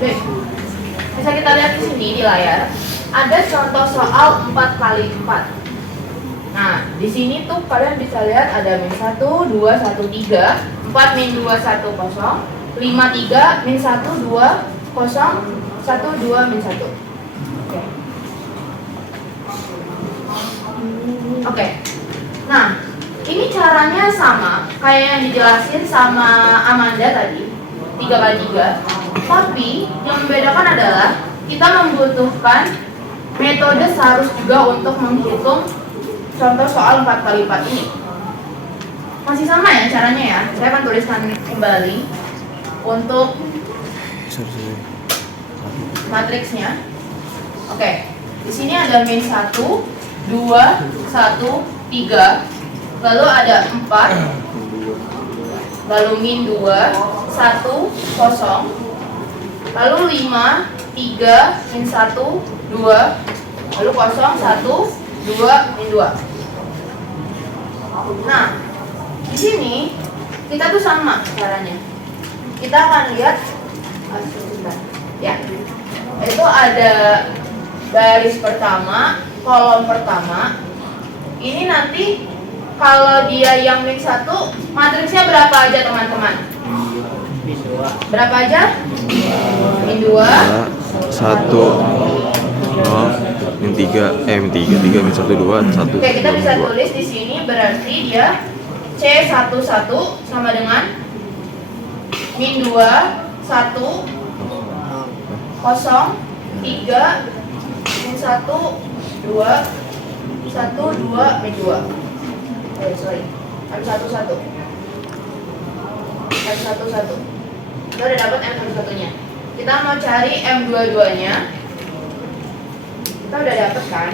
Oke, bisa kita lihat di sini di layar. Ada contoh soal 4 kali 4. Nah, di sini tuh kalian bisa lihat ada min 1, 2, 1, 3, 4 min 2, 1, 0, 5, 3, min 1, 2, 0, 1, 2, min 1. Oke. Nah, ini caranya sama kayak yang dijelasin sama Amanda tadi, 3 kali 3. Tapi yang membedakan adalah kita membutuhkan metode seharus juga untuk menghitung contoh soal 4 kali 4 ini. Masih sama ya caranya ya. Saya akan tuliskan kembali untuk matriksnya. Oke. Di sini ada min 1, 2, 1, 3. Lalu ada 4. Lalu min 2, 1, 0. Lalu 5, 3, min 1, 2. Lalu 0, 1, 2, min 2. Nah, di sini kita tuh sama caranya. Kita akan lihat ya. Itu ada baris pertama, kolom pertama. Ini nanti kalau dia yang min 1, matriksnya berapa aja teman-teman? Berapa aja? Min 2, 1 min 3 min 3 min 1 2 1. Oke, kita bisa tulis di sini berarti dia C11 sama dengan min 2, 1, 0, 3, min 1, 2, 1, 2, min 2. Sorry, M11. M11. Kita udah dapat M11 nya. Kita mau cari M22 nya. Kita udah dapet kan?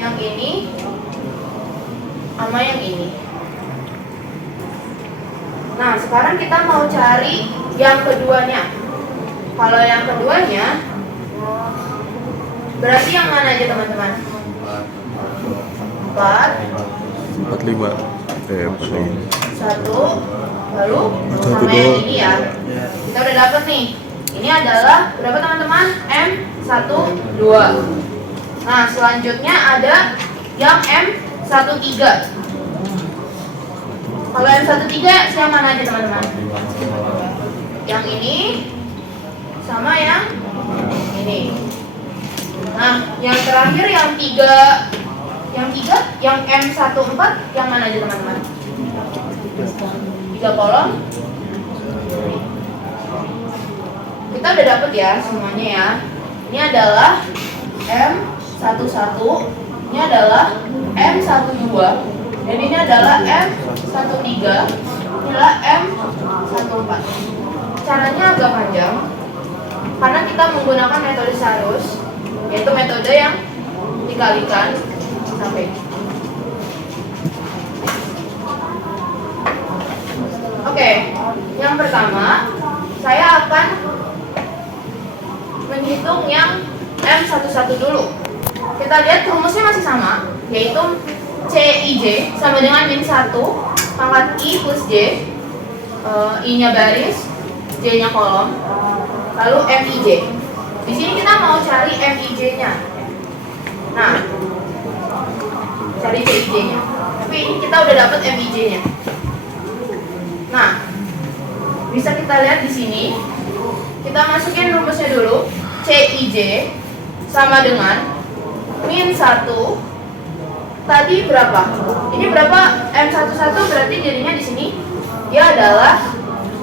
Yang ini sama yang ini. Nah, sekarang kita mau cari yang keduanya. Kalau yang keduanya berarti yang mana aja teman-teman? 4, 45. 45. 1, lalu sama yang ini ya. Kita udah dapet nih. Ini adalah berapa teman-teman? M12. Nah, selanjutnya ada yang M13. Kalau M13 yang mana aja teman-teman? Yang ini sama yang ini. Nah, yang terakhir yang 3 yang M14 yang mana aja teman-teman? 3 kolom. Kita udah dapet ya semuanya ya. Ini adalah M11, ini adalah M12, dan ini adalah M13, ini adalah M14. Caranya agak panjang karena kita menggunakan metode Sarus, yaitu metode yang dikalikan sampai. Oke, yang pertama saya akan menghitung yang M11 dulu. Kita lihat rumusnya masih sama, yaitu CIJ sama dengan min 1 pangkat I plus J, I-nya baris, J-nya kolom, lalu MIJ. Di sini kita mau cari MIJ-nya. Nah, cari CIJ-nya. Tapi ini kita udah dapat MIJ-nya. Nah, bisa kita lihat di sini. Kita masukin rumusnya dulu. CIJ sama dengan min 1. Tadi berapa? Ini berapa? M11 berarti jadinya di sini dia adalah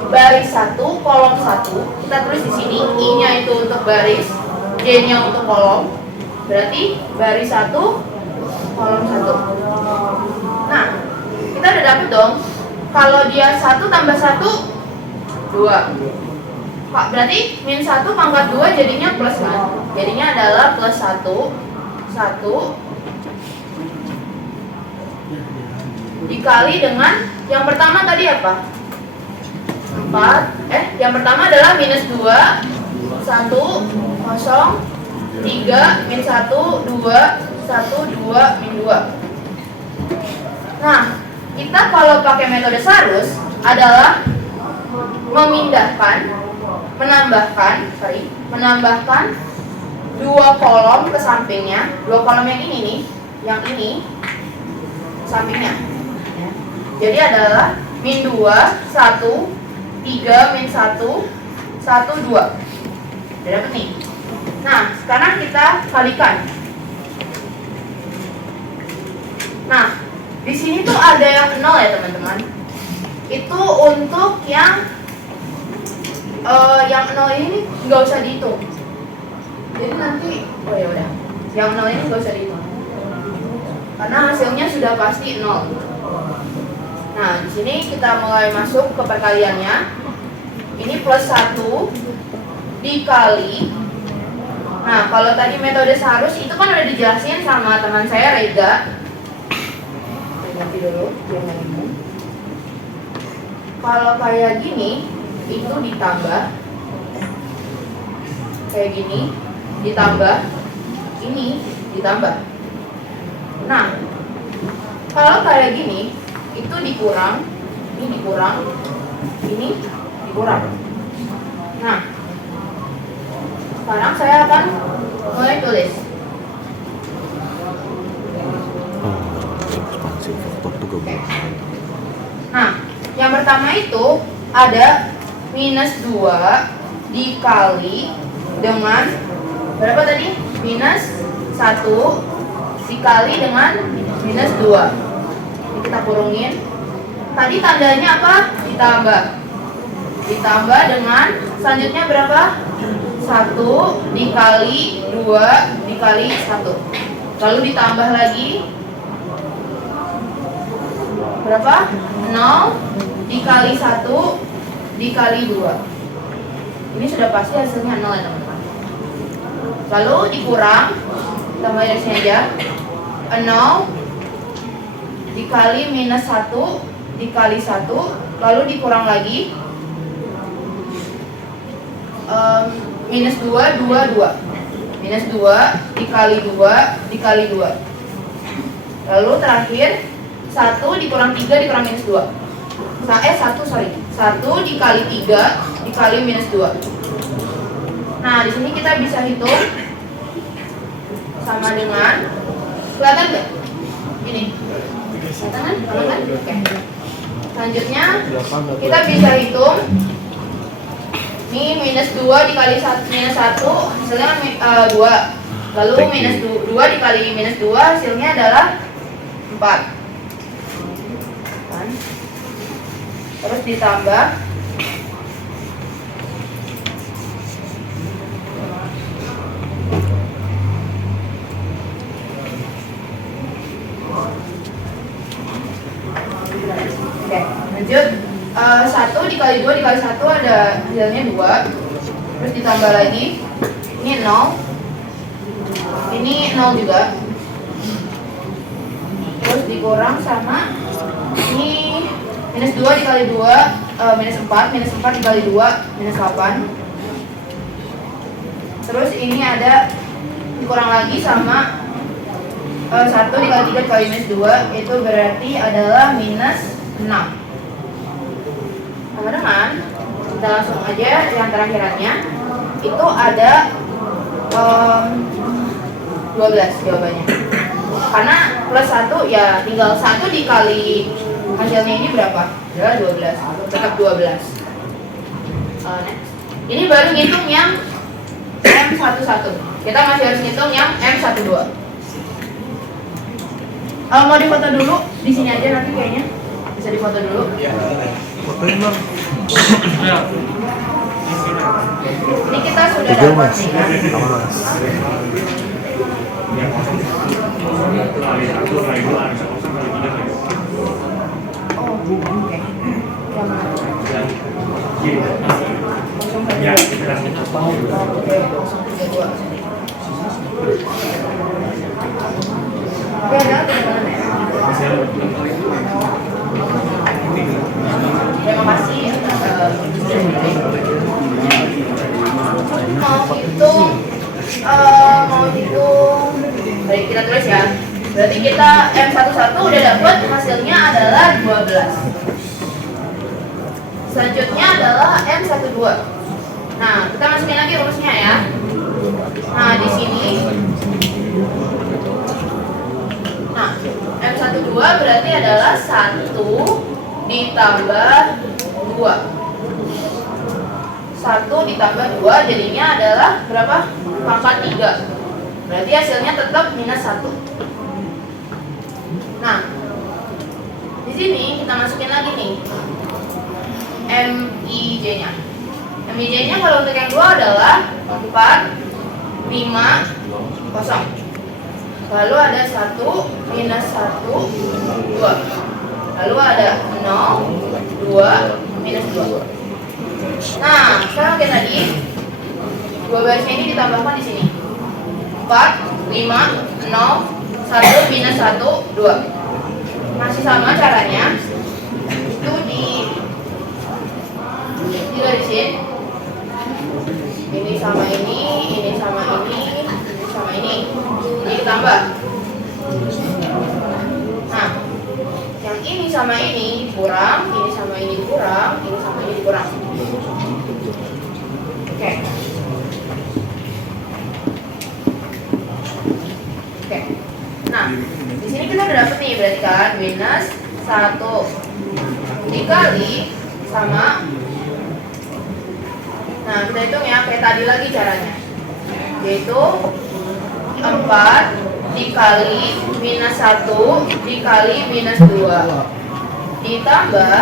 baris 1, kolom 1. Kita tulis di sini I-nya itu untuk baris, J-nya untuk kolom. Berarti baris 1, kolom 1. Nah, kita udah dapet dong. Kalau dia 1 tambah 1, 2. Pak, berarti min 1 pangkat 2 jadinya plus kan? Jadinya adalah plus 1 dikali dengan yang pertama tadi apa? 4. Yang pertama adalah minus 2 1 0 3 min 1 2 1 2 min 2. Nah, kita kalau pakai metode Sarus adalah menambahkan dua kolom ke sampingnya, dua kolom yang ini nih, yang ini sampingnya. Jadi adalah min 2 1 3 min 1 1 2. Udah dapet nih. Nah, sekarang kita kalikan. Nah, di sini tuh ada yang 0 ya teman-teman. Itu untuk yang 0 ini nggak usah dihitung. Jadi nanti, oh ya udah, yang 0 ini nggak usah dihitung. Karena hasilnya sudah pasti 0. Nah, di sini kita mulai masuk ke perkaliannya. Ini plus 1 dikali. Nah, kalau tadi metode Sarus itu kan udah dijelasin sama teman saya Rega. Ganti dulu, biar nggak bingung. Kalau kayak gini, itu ditambah. Kayak gini, ditambah. Ini ditambah. Nah, kalau kayak gini, itu dikurang, ini dikurang, ini dikurang. Nah, sekarang saya akan mulai tulis. Ekspansi faktor tuh gak. Nah, yang pertama itu ada minus 2 dikali dengan berapa tadi? Minus 1 dikali dengan minus 2. Ini kita kurungin. Tadi tandanya apa? Ditambah dengan selanjutnya berapa? 1 dikali 2 dikali 1. Lalu ditambah lagi berapa? 0 dikali 1 dikali 2. Ini sudah pasti hasilnya 0 ya teman-teman. Lalu dikurang, tambah dari sini aja. 0 dikali minus 1 dikali 1. Lalu dikurang lagi. Minus 2, 2, 2. Minus 2 dikali 2 dikali 2. Lalu terakhir 1 dikurang 3 dikurang minus 2. 1 dikali 3 dikali minus 2. Nah, di sini kita bisa hitung sama dengan, kelihatan nggak? Ini kelihatan kan? Oke. Selanjutnya kita bisa hitung. Ini minus 2 dikali minus 1 hasilnya 2. Lalu minus 2 dikali minus 2 hasilnya adalah 4. Terus ditambah oke, lanjut. 1 dikali 2 dikali 1 ada hasilnya 2. Terus ditambah lagi. Ini 0. Ini 0 juga. Terus dikurang sama ini minus 2 dikali 2 minus 4 dikali 2 minus 8. Terus ini ada dikurang lagi sama 1 dikali 3 dikali minus 2, itu berarti adalah minus 6. Teman-teman, kita langsung aja yang terakhirannya. Itu ada 12 jawabannya. Karena plus 1 ya tinggal 1 dikali hasilnya ini berapa? Adalah 12. Tetap 12. Next. Ini baru ngitung yang M11. Kita masih harus ngitung yang M12. Mau difoto dulu di sini aja nanti kayaknya. Bisa difoto dulu. Fotoin bang. Ini kita sudah Tiga dapat mas. nih kan. Sama mas. Oh, oke. Yang mana? Ya, kita kasih Oke, 032. Oke, ada teman-teman ya. Terima kasih. Mau hitung. Baik, kita tulis ya. Berarti kita M11 udah dapat, hasilnya adalah 12. Selanjutnya adalah M12. Nah, kita masukin lagi rumusnya ya. Nah, di sini. Nah, M12 berarti adalah 1 ditambah 2. 1 ditambah 2 jadinya adalah berapa? Pangkat 3. Berarti hasilnya tetap minus 1. Nah, di sini kita masukin lagi nih MIJ-nya. MIJ-nya kalau untuk yang 2 adalah 4, 5, 0. Lalu ada 1, minus 1, 2. Lalu ada 0, 2, minus 2. Nah, sekarang kayak tadi 2 barisnya ini ditambahkan di sini. 4, 5, 0, 1, minus 1, 2. Masih sama caranya. Itu digarisin. Ini sama ini sama ini sama ini. Jadi ditambah. Nah, yang ini sama ini dikurang, ini sama ini dikurang, ini sama ini dikurang. Oke. Oke. Nah, di sini kita udah dapet nih berarti kan minus 1 dikali sama. Nah, kita hitung ya kayak tadi lagi caranya. Yaitu 4 dikali minus 1 dikali minus 2 ditambah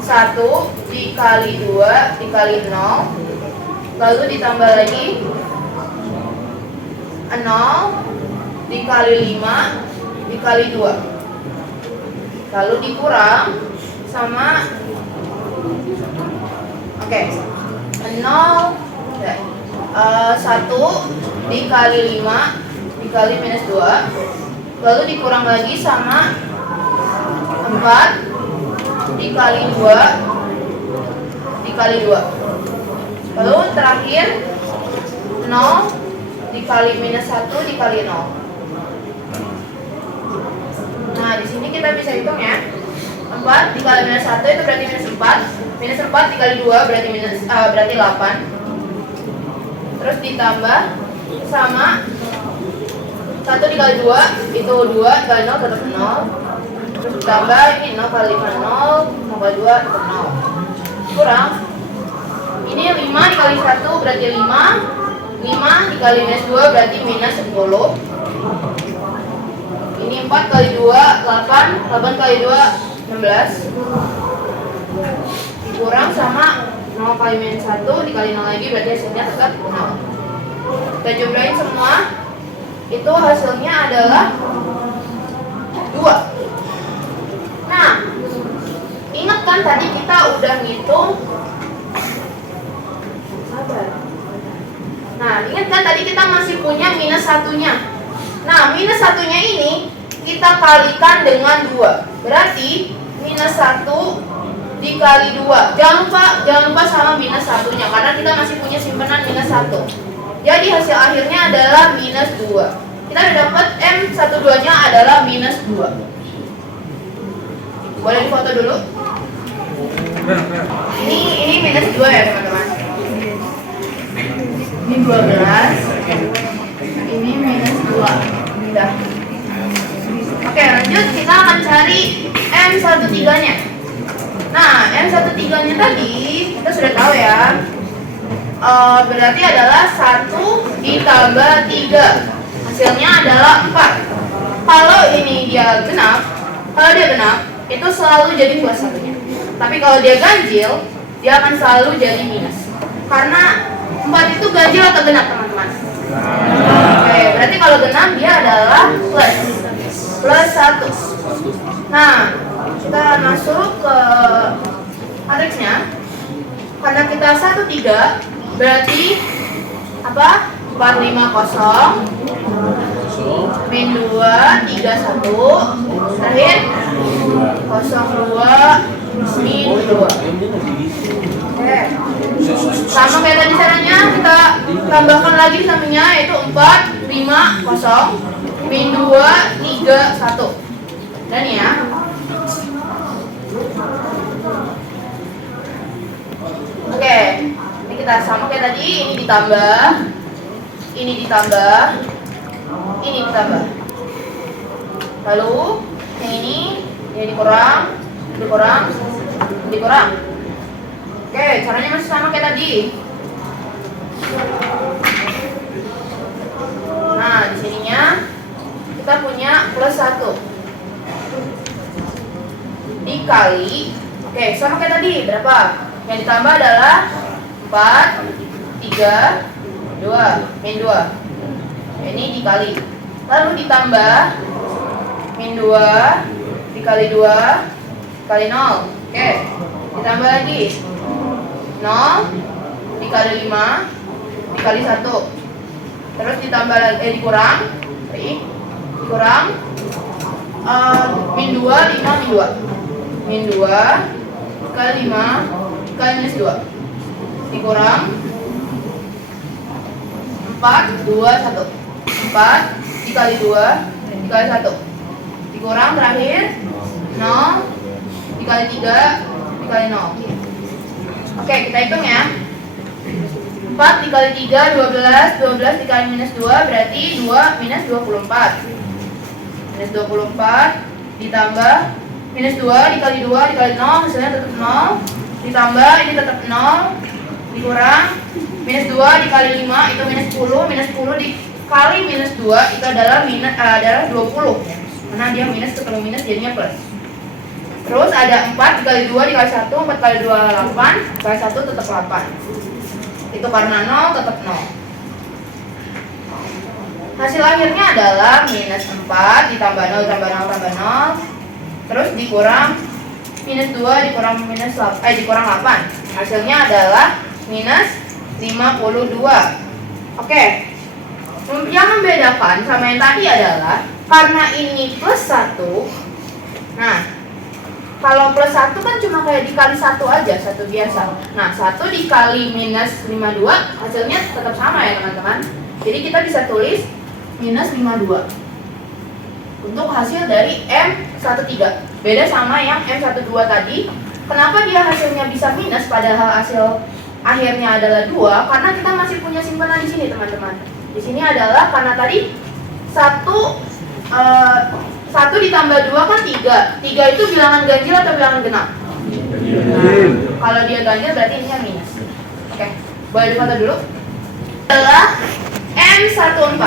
1 dikali 2 dikali 0 lalu ditambah lagi 0 dikali 5 dikali 2 lalu dikurang sama 0 1 dikali 5 dikali minus 2 lalu dikurang lagi sama 4 dikali 2 dikali 2 lalu terakhir 0 dikali minus 1 dikali 0. Nah, di sini kita bisa hitung ya. 4 dikali minus 1 itu berarti minus 4. Minus 4 dikali 2 berarti berarti 8. Terus ditambah sama 1 dikali 2 itu 2 dikali 0 tetap 0. Terus ditambah ini 0 kali 5 0 kali 2 tetap 0. Kurang. Ini 5 dikali 1 berarti 5. 5 dikali minus 2 berarti minus 10. Ini 4 kali 2 8. 8 kali 2 16. Dikurang sama 0 kali minus 1 dikali 0 lagi berarti hasilnya tetap 0. Kita jumlahin semua. Itu hasilnya adalah 2. Nah, ingat kan tadi kita udah ngitung. Sabar. Nah, ingat kan tadi kita masih punya minus 1-nya. Nah, minus 1-nya ini kita kalikan dengan 2. Berarti minus 1 dikali 2. Jangan lupa sama minus 1-nya karena kita masih punya simpanan minus 1. Jadi hasil akhirnya adalah minus 2. Kita udah dapat M12-nya adalah minus 2. Boleh difoto dulu? Ini minus 2 ya teman-teman. Ini 12. Ini minus 2. Udah. Oke, lanjut kita akan cari M13-nya. Nah, M13-nya tadi kita sudah tahu ya. Berarti adalah 1 ditambah 3. Hasilnya adalah 4. Kalau ini dia genap, itu selalu jadi plus 1-nya. Tapi kalau dia ganjil, dia akan selalu jadi minus. Karena 4 itu ganjil atau genap, teman-teman? Oke. Oke, berarti kalau genap dia adalah plus 1. Nah, kita masuk ke matriksnya. Karena kita 1 3, berarti apa? 4 5 0 min 2 3 1 terakhir 0 2 min 2. Oke. Sama kayak tadi caranya, kita tambahkan lagi di sampingnya, yaitu 4 5 0 min 2 3 1. Dan ya. Oke, ini kita sama kayak tadi, ini ditambah, ini ditambah, ini ditambah. Lalu yang ini dikurang, dikurang, dikurang. Oke, caranya masih sama kayak tadi. Nah, di sininya kita punya plus 1 dikali, oke, sama kayak tadi, berapa? Yang ditambah adalah 4 3 2 min 2. Ini dikali, lalu ditambah min 2 dikali 2 kali 0. Oke, ditambah lagi 0 dikali 5 dikali 1. Terus ditambah lagi, dikurang, dikurang min 2 5 min 2 min 2 dikali 5 dikali minus 2 dikurang 4 2 1 4 dikali 2 dikali 1 dikurang terakhir 0 dikali 3 dikali 0. Oke, kita hitung ya. 4 dikali 3 12, 12 dikali minus 2 berarti 2 minus 24. Minus 24 ditambah minus 2 dikali 2 dikali 0, hasilnya tetap 0. Ditambah ini tetap 0, dikurang minus 2 dikali 5 itu minus 10, minus 10 dikali minus 2 itu adalah adalah 20. Karena dia minus ketemu minus jadinya plus. Terus ada 4 dikali 2 dikali 1, 4 kali 2 8, kali 1 tetap 8. Itu karena 0 tetap 0. Hasil akhirnya adalah minus 4 ditambah 0 tambah 0 tambah 0. Terus dikurang minus 2 dikurang minus dikurang 8. Hasilnya adalah minus 52. Oke. Yang membedakan sama yang tadi adalah karena ini plus 1. Nah, kalau plus 1 kan cuma kayak dikali 1 aja, 1 biasa. Nah, 1 dikali minus 52 hasilnya tetap sama ya teman-teman. Jadi kita bisa tulis minus 52 untuk hasil dari M13. Beda sama yang M12 tadi. Kenapa dia hasilnya bisa minus padahal hasil akhirnya adalah 2? Karena kita masih punya simpanan di sini teman-teman. Di sini adalah karena tadi 1 ditambah 2 kan 3. 3 itu bilangan ganjil atau bilangan genap? Kalau dia ganjil berarti ini yang minus. Oke, boleh difoto dulu. Adalah M14.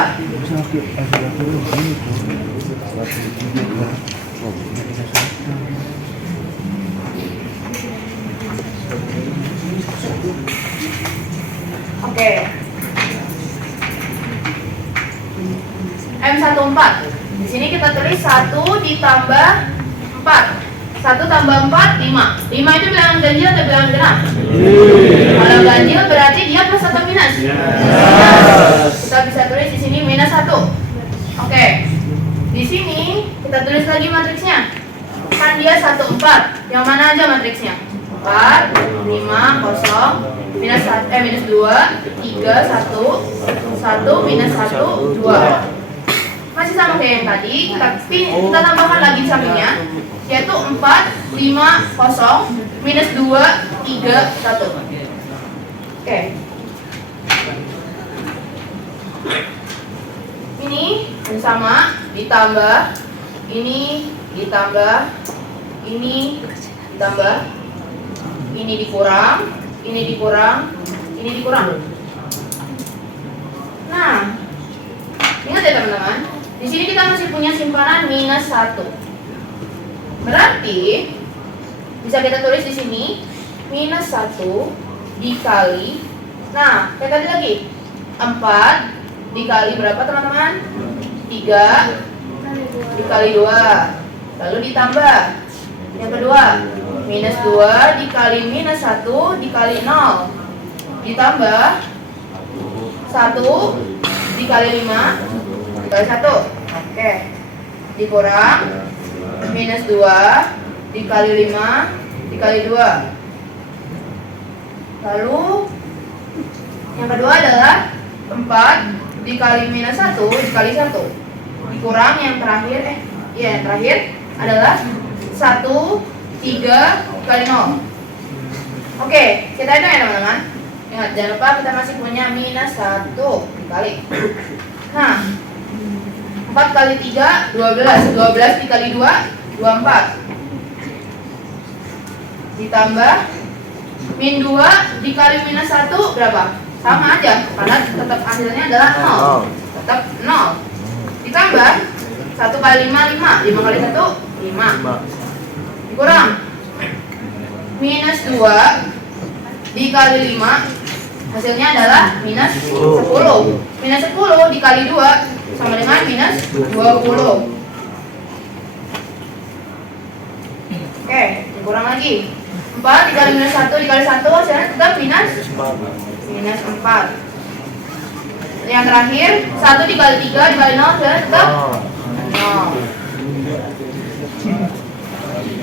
Oke. M14. Di sini kita tulis 1 ditambah 4. 1 tambah 4 5. 5 itu bilangan ganjil atau bilangan genap? Kalau ganjil berarti dia plus atau minus? Kita bisa tulis di sini minus 1. Oke. Di sini kita tulis lagi matriksnya. Kan dia 1 4. Yang mana aja matriksnya? 4 5 0 minus 2 3 1 minus 1 2. Masih sama kayak yang tadi, tapi kita tambahkan lagi sampingnya, yaitu 4 5 0 minus 2 3 1. Oke. Ini sama ditambah ini ditambah ini ditambah ini dikurang ini dikurang ini dikurang. Nah, ingat ya teman-teman, di sini kita masih punya simpanan minus 1. Berarti bisa kita tulis di sini minus 1 dikali, nah kayak tadi lagi 4 dikali berapa teman-teman? 3 dikali 2. Lalu ditambah. Yang kedua, minus 2 dikali minus 1 dikali 0. Ditambah 1 dikali 5 dikali 1. Oke. Dikurang minus 2 dikali 5 dikali 2. Lalu yang kedua adalah 4 dikali minus 1 dikali 1. Dikurang yang terakhir yang terakhir adalah 1 3 kali 0. Oke, kita hitung ya teman-teman. Ingat, jangan lupa kita masih punya minus 1 dikali. Nah, 4 kali 3 12. 12 dikali 2 24. Ditambah min 2 dikali minus 1 berapa? Sama aja, karena tetap hasilnya adalah 0. Tetap 0. Ditambah 1 kali 5 5. 5 kali 1 5. Dikurang minus 2 dikali 5 hasilnya adalah minus 10. Minus 10 dikali 2 sama dengan minus 20. Oke, dikurang lagi 4 dikali minus 1 dikali 1 hasilnya tetap minus 4. Yang terakhir 1 dikali 3 dikali 0 hasilnya tetap 0.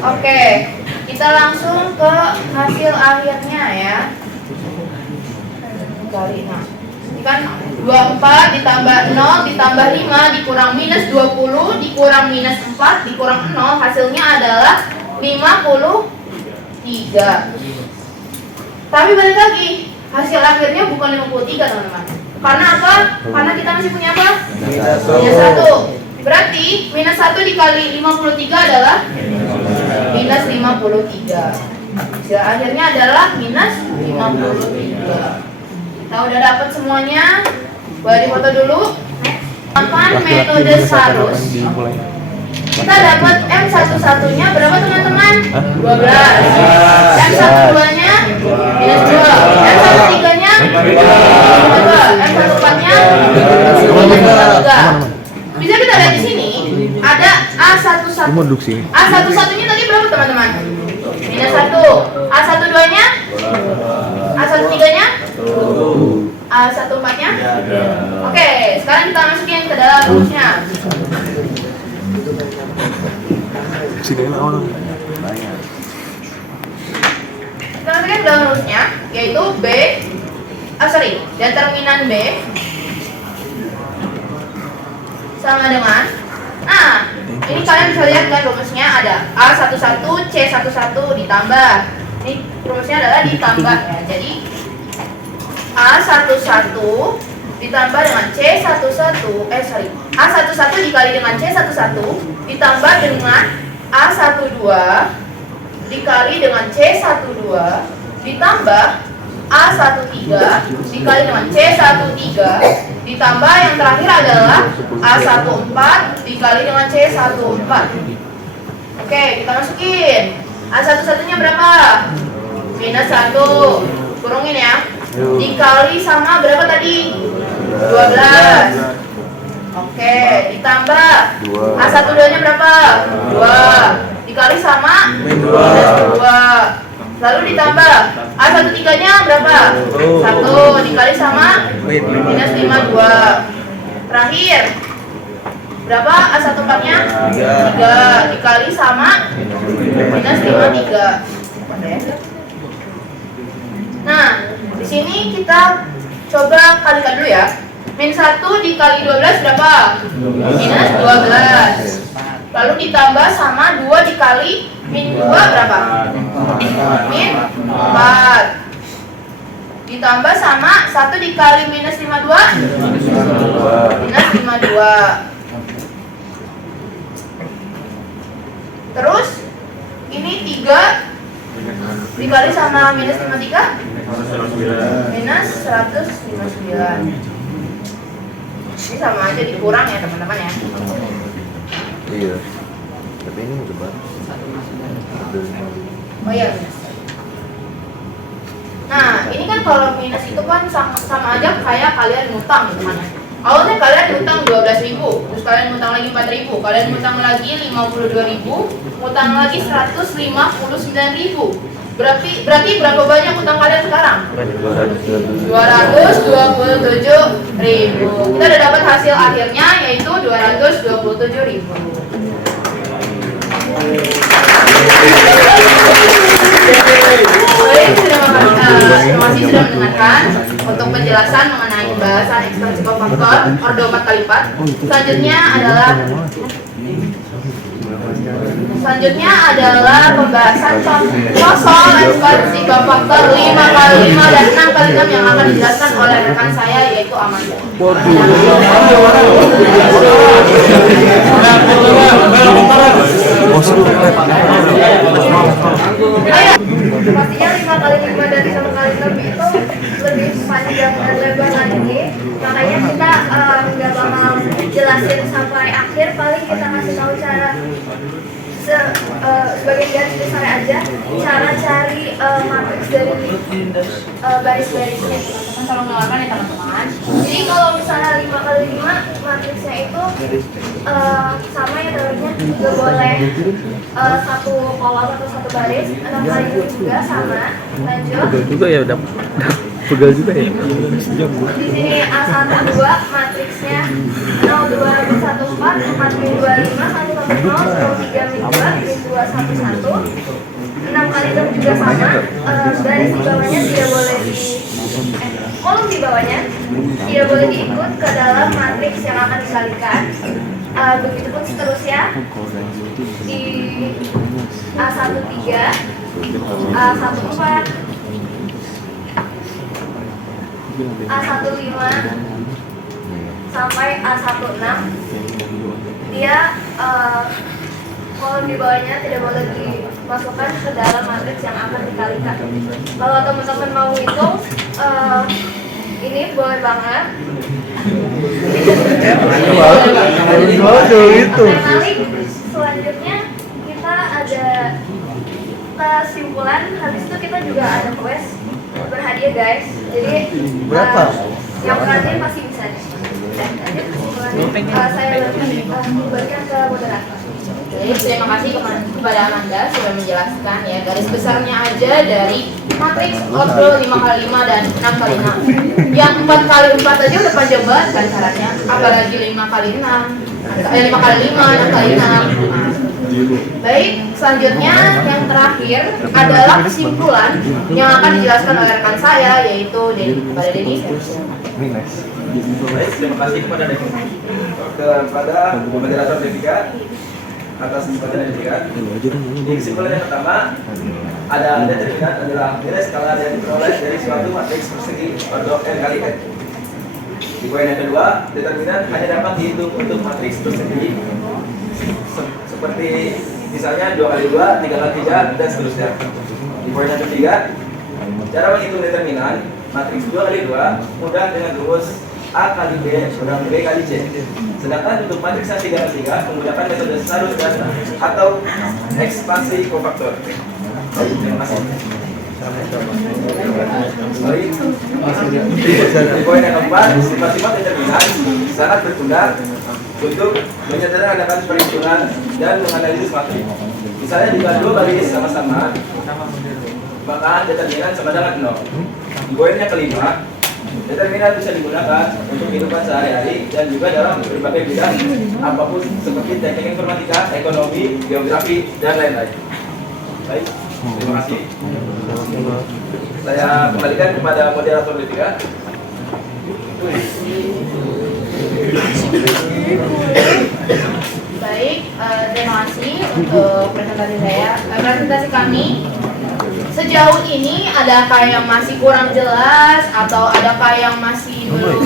Oke, kita langsung ke hasil akhirnya ya. Kali ini kan 24 ditambah 0 ditambah 5 dikurang minus 20 dikurang minus 4 dikurang 0 hasilnya adalah 53. Tapi balik lagi, hasil akhirnya bukan 53 teman-teman. Karena apa? Karena kita masih punya apa? Minus 1. Berarti minus 1 dikali 53 adalah minus 53. Hasil akhirnya adalah minus 53. Kita udah dapat semuanya. Boleh difoto dulu. Apaan metode Sarus? Kita dapat M satu-satunya berapa teman-teman? 12. M satu-duanya minus 2. M satu-tiganya minus 2. M satu-empatnya minus 3. Bisa kita lihat di sini ada A11. A11-nya tadi berapa teman-teman? Minus 1. A12-nya? A13-nya? A14-nya? Oke, sekarang kita masukin ke dalam rumusnya. Kita masukin ke dalam rumusnya, yaitu determinan B sama dengan, nah ini kalian bisa lihat kan rumusnya ada A11 C11 ditambah, ini rumusnya adalah ditambah ya, jadi A11 ditambah dengan C11 A11 dikali dengan C11 ditambah dengan A12 dikali dengan C12 ditambah A13 dikali dengan C13 ditambah yang terakhir adalah A14 dikali dengan C14. Oke, kita masukin. A11-nya berapa? Minus 1. Kurungin ya. Dikali sama berapa tadi? 12. Oke, ditambah A12-nya berapa? 2. Dikali sama minus 2. Lalu ditambah A13-nya berapa? 1 dikali sama minus 52. Terakhir berapa A14-nya? 3 dikali sama minus 53. Nah, di sini kita coba kalikan dulu ya. Min 1 dikali 12 berapa? Minus 12. Lalu ditambah sama 2 dikali min 2 berapa? Min 4. Ditambah sama 1 dikali minus 52 minus 52. Terus ini 3 dikali sama minus 53 minus 159. Ini sama aja dikurang ya teman-teman ya. Iya. Tapi ini udah baru. Oh iya. Nah, ini kan kalau minus itu kan sama aja kayak kalian ngutang gitu kan. Awalnya kalian utang 12.000, terus kalian utang lagi 4.000, kalian utang lagi 52.000, utang lagi 159.000. Berarti berapa banyak utang kalian sekarang? 227.000. Kita udah dapat hasil akhirnya yaitu 227.000. Baik, terima kasih sudah mendengarkan untuk penjelasan mengenai pembahasan ekspansi kofaktor ordo 4 kali 4. Selanjutnya adalah pembahasan contoh soal ekspansi kofaktor 5 kali 5 dan 6 kali 6 yang akan dijelaskan oleh rekan saya yaitu Amanda. Pastinya 5 kali 5 dan 6 kali 6 itu lebih panjang dan lebar lagi. Makanya kita nggak bakal jelasin sampai akhir, paling kita kasih tahu cara sebagai garis besar aja cara cari matriks dari baris-barisnya. Teman-teman tolong dengarkan ya teman-teman. Jadi kalau misalnya 5 kali 5 matriksnya itu sama ya teorinya, nggak boleh satu kolom atau satu baris. 6 kali 2 juga sama. Lanjut. Juga ya udah pegal juga ya. Di sini A12 matriksnya 0 2 1 4 4 min 25 1 tambah 0 3 min 2 min 2 1 1. 6 kali 6 juga sama. Baris di bawahnya tidak boleh kolom di bawahnya tidak boleh diikut ke dalam matriks yang akan dikalikan. Begitupun seterusnya di A13, A14, A15 sampai A16 dia kolom di bawahnya tidak boleh dimasukkan ke dalam matriks yang akan dikalikan. Kalau teman-teman mau hitung ini boleh banget. Nanti selanjutnya kita ada kesimpulan, habis itu kita juga ada quest berhadiah guys. Jadi yang perhatian pasti bisa deh. Lanjut kesimpulan, saya kembalikan ke moderator. Jadi terima kasih kepada Amanda sudah menjelaskan ya garis besarnya aja dari matriks ordo 5 kali 5 dan 6 kali 6. Yang 4 kali 4 aja udah panjang banget kan caranya, apalagi 5 kali 6, 5 kali 5, 6 kali 6. Baik, selanjutnya yang terakhir adalah kesimpulan yang akan dijelaskan oleh rekan saya yaitu kepada Denny. Baik, terima kasih kepada moderator Devika atas kesempatan yang diberikan. Di kesimpulan yang pertama, ada determinan adalah nilai skalar yang diperoleh dari suatu matriks persegi ordo n kali n. Di poin yang kedua, determinan hanya dapat dihitung untuk matriks persegi seperti misalnya 2 kali 2, 3 kali 3, dan seterusnya. Di poin yang ketiga, cara menghitung determinan matriks 2 kali 2 mudah dengan rumus A kali B kurang B kali C. Sedangkan untuk matriks yang 3 kali 3 menggunakan metode Sarus dan atau ekspansi kofaktor. Terima kasih. Di poin yang keempat, sifat-sifat determinan sangat berguna untuk menyederhanakan perhitungan dan menganalisis matriks. Misalnya jika 2 baris sama-sama, maka determinan sama dengan 0. Di poin yang kelima, determinan bisa digunakan untuk kehidupan sehari-hari dan juga dalam berbagai bidang apapun seperti teknik informatika, ekonomi, geografi, dan lain-lain. Baik, terima kasih. Saya kembalikan kepada moderator Devika. Baik, terima kasih untuk presentasi kami. Sejauh ini adakah yang masih kurang jelas atau adakah yang masih belum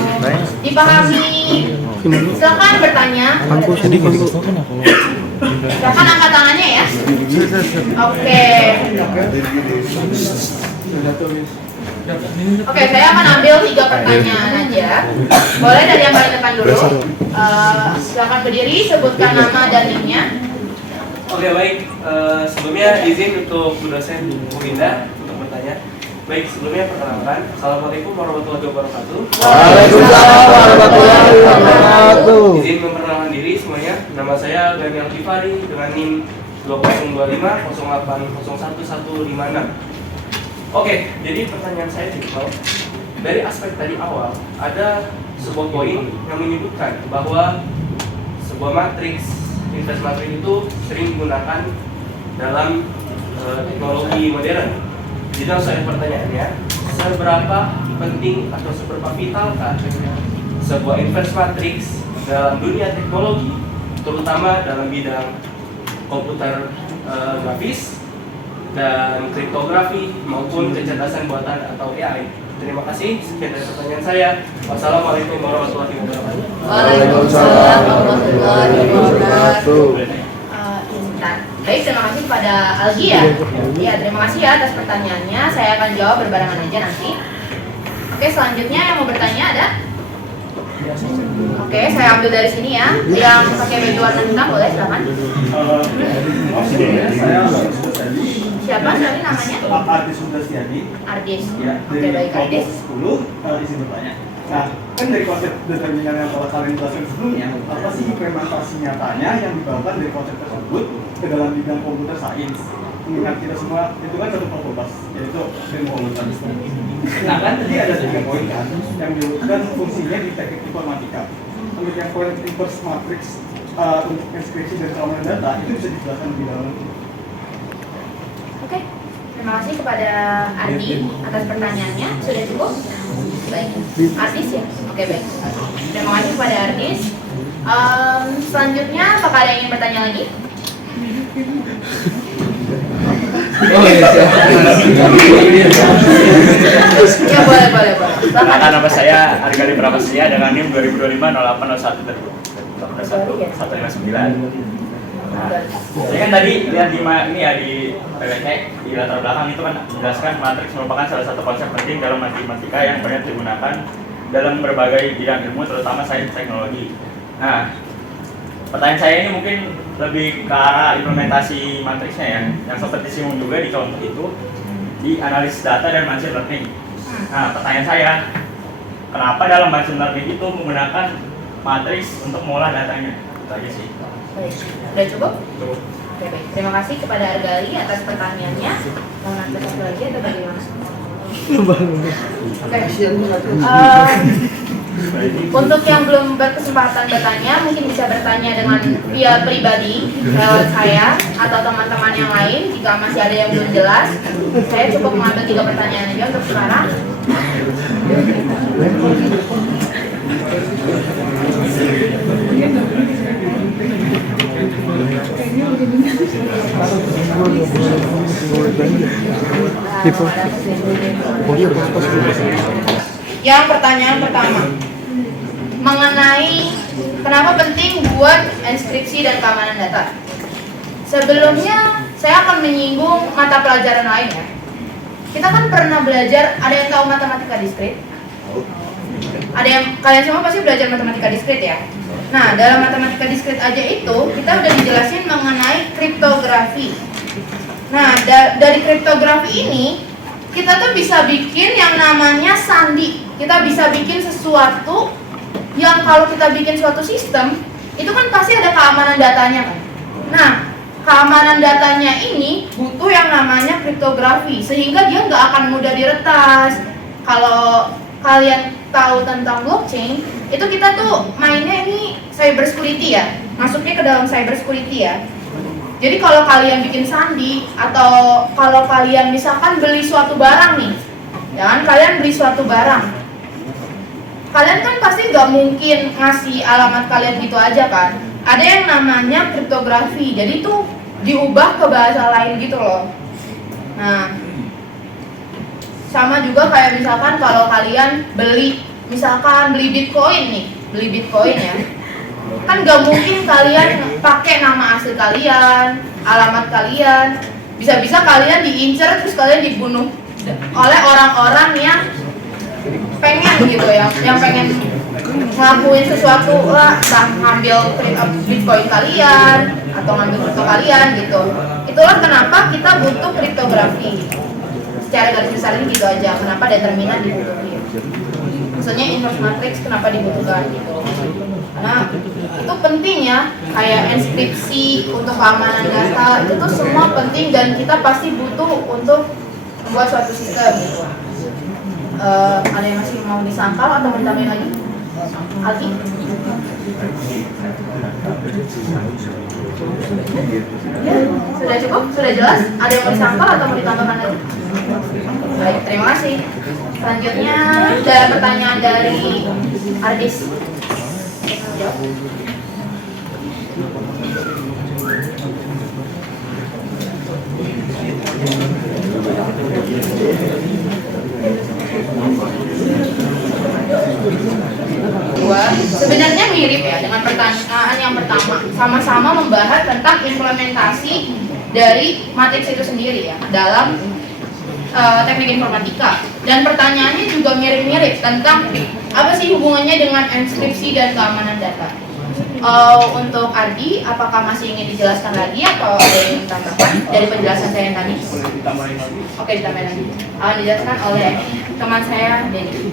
dipahami? Silakan bertanya. Silakan angkat tangannya ya. Oke. Oke, saya akan ambil 3 pertanyaan aja. Boleh dari yang paling depan dulu. Silakan berdiri, sebutkan nama dan nimnya. Oke baik, sebelumnya izin untuk Bu dosen Bu Linda untuk bertanya. Baik, sebelumnya perkenalkan, Assalamualaikum warahmatullahi wabarakatuh. Waalaikumsalam warahmatullahi wabarakatuh. Izin memperkenalkan diri semuanya. Nama saya Gani Alkifari dengan NIM 202508011156. Oke, jadi pertanyaan saya simpel. Dari aspek tadi awal, ada sebuah poin yang menyebutkan bahwa sebuah matriks, inverse matriks itu sering digunakan dalam teknologi modern. Jadi saya pertanyaannya, seberapa penting atau seberapa vitalkah sebuah inverse matrix dalam dunia teknologi, terutama dalam bidang komputer grafis dan kriptografi maupun kecerdasan buatan atau AI. Terima kasih. Sekian dari pertanyaan saya. Wassalamualaikum warahmatullahi wabarakatuh. Waalaikumsalam warahmatullahi wabarakatuh. Baik, terima kasih kepada Algi ya. Ya, terima kasih ya atas pertanyaannya. Saya akan jawab berbarengan aja nanti. Oke, selanjutnya yang mau bertanya ada? Oke, saya ambil dari sini ya. Yang pakai baju warna hitam boleh, silakan. Siapa tadi namanya? Artis Sudastiadi. Artis. Ya, Oke, dari baik kelompok Artis. 10 izin bertanya. Nah, kan dari konsep determinan yang telah kalian jelaskan sebelumnya, apa sih implementasi nyatanya yang dibawakan dari konsep tersebut ke dalam bidang komputer sains? Mengingat kita semua itu kan satu fakultas, yaitu ilmu komputer. Nah, kan tadi ada 3 poin kan yang disebutkan fungsinya di teknik informatika. Untuk yang poin inverse matrix untuk inskripsi dan keamanan data itu bisa dijelaskan lebih dalam. Oke, terima kasih kepada Ardi atas pertanyaannya. Sudah cukup? Baik. Artis ya? Oke, baik. Terima kasih kepada Artis. Selanjutnya, apakah ada yang ingin bertanya lagi? Oh iya, Ya, boleh. Perkenalkan, nama saya Argali Pramasya dengan NIM 2025-0801-159. Nah, jadi kan tadi lihat di ini ya di PPT di latar belakang itu kan menjelaskan matriks merupakan salah satu konsep penting dalam matematika yang banyak digunakan dalam berbagai bidang ilmu, terutama sains teknologi. Nah, pertanyaan saya ini mungkin lebih ke arah implementasi matriksnya ya, yang seperti disinggung juga di contoh itu di analisis data dan machine learning. Nah, pertanyaan saya, kenapa dalam machine learning itu menggunakan matriks untuk mengolah datanya? Itu aja sih. Baik. Sudah cukup? Cukup. Oke, baik. Terima kasih kepada Argali atas pertanyaannya. Mau nanti satu lagi atau bagaimana? Oke. Untuk yang belum berkesempatan bertanya, mungkin bisa bertanya dengan via pribadi lewat saya atau teman-teman yang lain. Jika masih ada yang belum jelas, saya cukup mengambil 3 pertanyaan aja untuk sekarang. Yang pertanyaan pertama mengenai kenapa penting buat inskripsi dan keamanan data. Sebelumnya saya akan menyinggung mata pelajaran lain ya. Kita kan pernah belajar, ada yang tahu matematika diskrit? Ada yang, kalian semua pasti belajar matematika diskrit ya. Nah, dalam matematika diskrit aja itu kita udah dijelasin mengenai kriptografi. Nah, dari kriptografi ini kita tuh bisa bikin yang namanya sandi. Kita bisa bikin sesuatu yang kalau kita bikin suatu sistem itu kan pasti ada keamanan datanya kan. Nah, keamanan datanya ini butuh yang namanya kriptografi sehingga dia nggak akan mudah diretas. Kalau kalian tahu tentang blockchain, itu kita tuh mainnya ini cyber security ya, masuknya ke dalam cyber security ya. Jadi kalau kalian bikin sandi atau kalau kalian misalkan beli suatu barang nih, ya kan, kalian beli suatu barang, kalian kan pasti nggak mungkin ngasih alamat kalian gitu aja kan. Ada yang namanya kriptografi, jadi tuh diubah ke bahasa lain gitu loh. Nah, sama juga kayak misalkan kalau kalian beli Bitcoin nih, beli Bitcoin ya, kan nggak mungkin kalian pakai nama asli kalian, alamat kalian. Bisa-bisa kalian diincer terus kalian dibunuh oleh orang-orang yang pengen gitu ya, yang pengen ngelakuin sesuatu lah, ngambil Bitcoin kalian atau ngambil kripto kalian gitu. Itulah kenapa kita butuh kriptografi. secara garis besar ini gitu aja. Kenapa determinan dibutuhkan? Maksudnya inverse matrix kenapa dibutuhkan gitu? Karena itu penting ya, kayak enkripsi untuk keamanan data itu tuh semua penting dan kita pasti butuh untuk membuat suatu sistem gitu. Ada yang masih mau disangkal atau mau ditambahin lagi? Alki? Ya, sudah cukup? Sudah jelas? Ada yang mau disangkal atau mau ditambahkan lagi? Baik, terima kasih. Selanjutnya ada pertanyaan dari Ardis. Sebenarnya mirip ya dengan pertanyaan yang pertama, sama-sama membahas tentang implementasi dari matriks itu sendiri ya dalam teknik informatika, dan pertanyaannya juga mirip-mirip tentang apa sih hubungannya dengan enkripsi dan keamanan data. Untuk Ardi, apakah masih ingin dijelaskan lagi atau ada yang ditambahkan dari penjelasan saya yang tadi? Oke, ditambahin lagi. Dijelaskan oleh teman saya, Denny.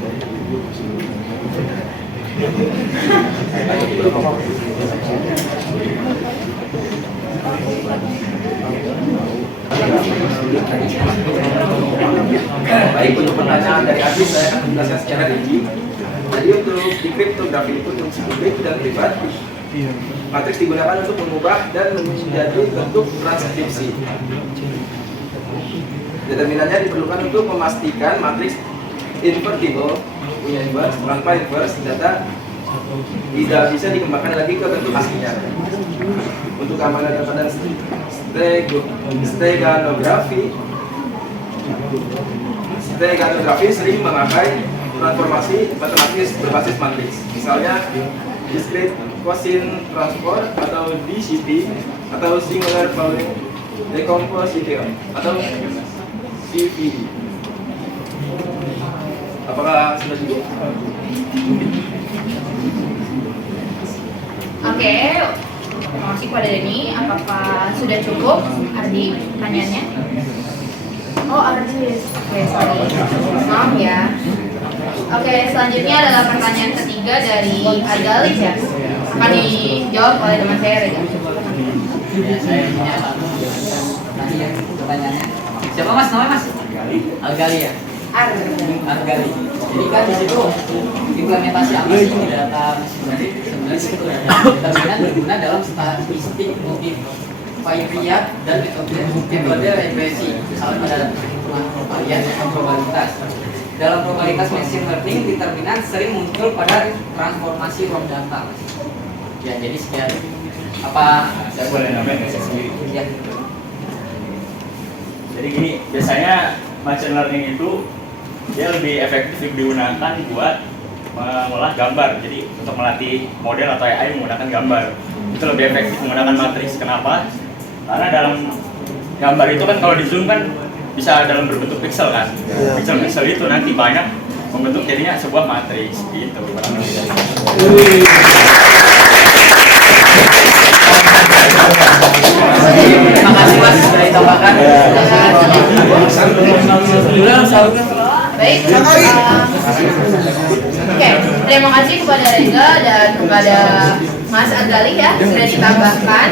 Baik, untuk pertanyaan dari Adi saya akan menjelaskan secara rinci. Jadi untuk di kriptografi itu untuk publik dan privat, matriks digunakan untuk mengubah dan menjadi bentuk transkripsi. Determinannya diperlukan untuk memastikan matriks invertible, punya inverse, tanpa inverse data tidak bisa dikembangkan lagi ke bentuk aslinya. Untuk keamanan data dan steganografi sering memakai transformasi matematis berbasis matriks. Misalnya discrete quotient transform atau DCT atau singular volume decomposition atau CVD. Apakah sudah cukup? Oke, terima kasih kepada Denny. Apakah sudah cukup, Ardi, pertanyaannya? Oh, Ardi. Oke, sorry. Maaf ya. Oke, selanjutnya adalah pertanyaan ketiga dari Argalis ya. Akan dijawab oleh teman saya, Reza. Ya, saya punya pertanyaannya. Siapa mas? Namanya mas? Algali ya? Argali. Jadi kan di situ implementasi apa sih di data sebenarnya itu determinan berguna dalam statistik multivariat dan metode regresi, misalnya pada pengalihan atau probabilitas. Dalam probabilitas machine learning, determinan sering muncul pada transformasi raw data. Ya, jadi sekian. Apa saya boleh nambahin sendiri? Ya. Jadi gini, biasanya machine learning itu dia lebih efektif digunakan buat mengolah gambar. Jadi untuk melatih model atau AI menggunakan gambar itu lebih efektif menggunakan matriks. Kenapa? Karena dalam gambar itu kan kalau di zoom kan bisa dalam berbentuk pixel kan. Pixel-pixel itu nanti banyak membentuk jadinya sebuah matriks gitu. Terima kasih mas sudah ditambahkan. Baik. Oke, terima kasih kepada Reza dan kepada Mas Argali ya sudah ditambahkan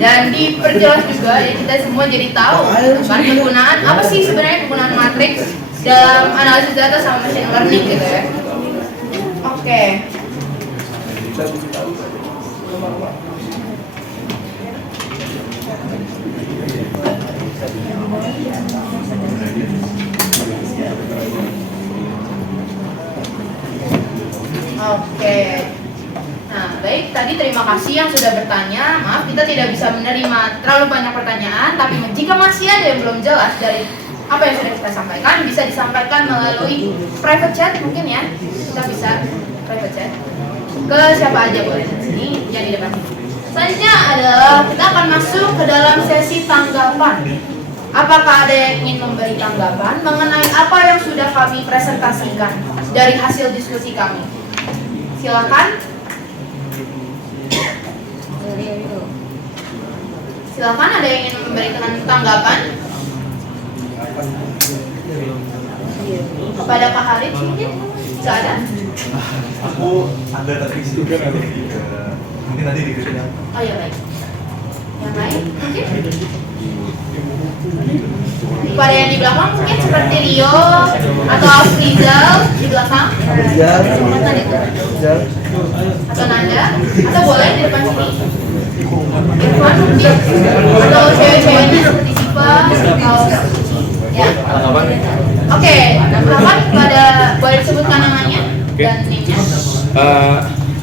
dan diperjelas juga ya, kita semua jadi tahu kan penggunaan apa sih sebenarnya penggunaan matriks dalam analisis data sama machine learning gitu ya. Oke. Oke. Nah, baik. Tadi terima kasih yang sudah bertanya. Maaf, kita tidak bisa menerima terlalu banyak pertanyaan. Tapi jika masih ada yang belum jelas dari apa yang sudah kita sampaikan, bisa disampaikan melalui private chat mungkin ya. Kita bisa private chat ke siapa aja boleh di sini, yang di depan sini. Selanjutnya adalah kita akan masuk ke dalam sesi tanggapan. Apakah ada yang ingin memberi tanggapan mengenai apa yang sudah kami presentasikan dari hasil diskusi kami? Silakan. Silakan, ada yang ingin memberikan tanggapan? Kepada Pak Harit mungkin? Nggak ada? Aku ada tapi juga mungkin nanti di Oh ya baik. Yang lain mungkin? Kepada yang di belakang mungkin seperti Rio atau Afrizal di belakang. Atau Nanda, atau boleh di depan sini. Irfan mungkin, atau cewek-ceweknya seperti Siva atau ya. Oke, tanggapan kepada boleh disebutkan namanya dan NIM-nya.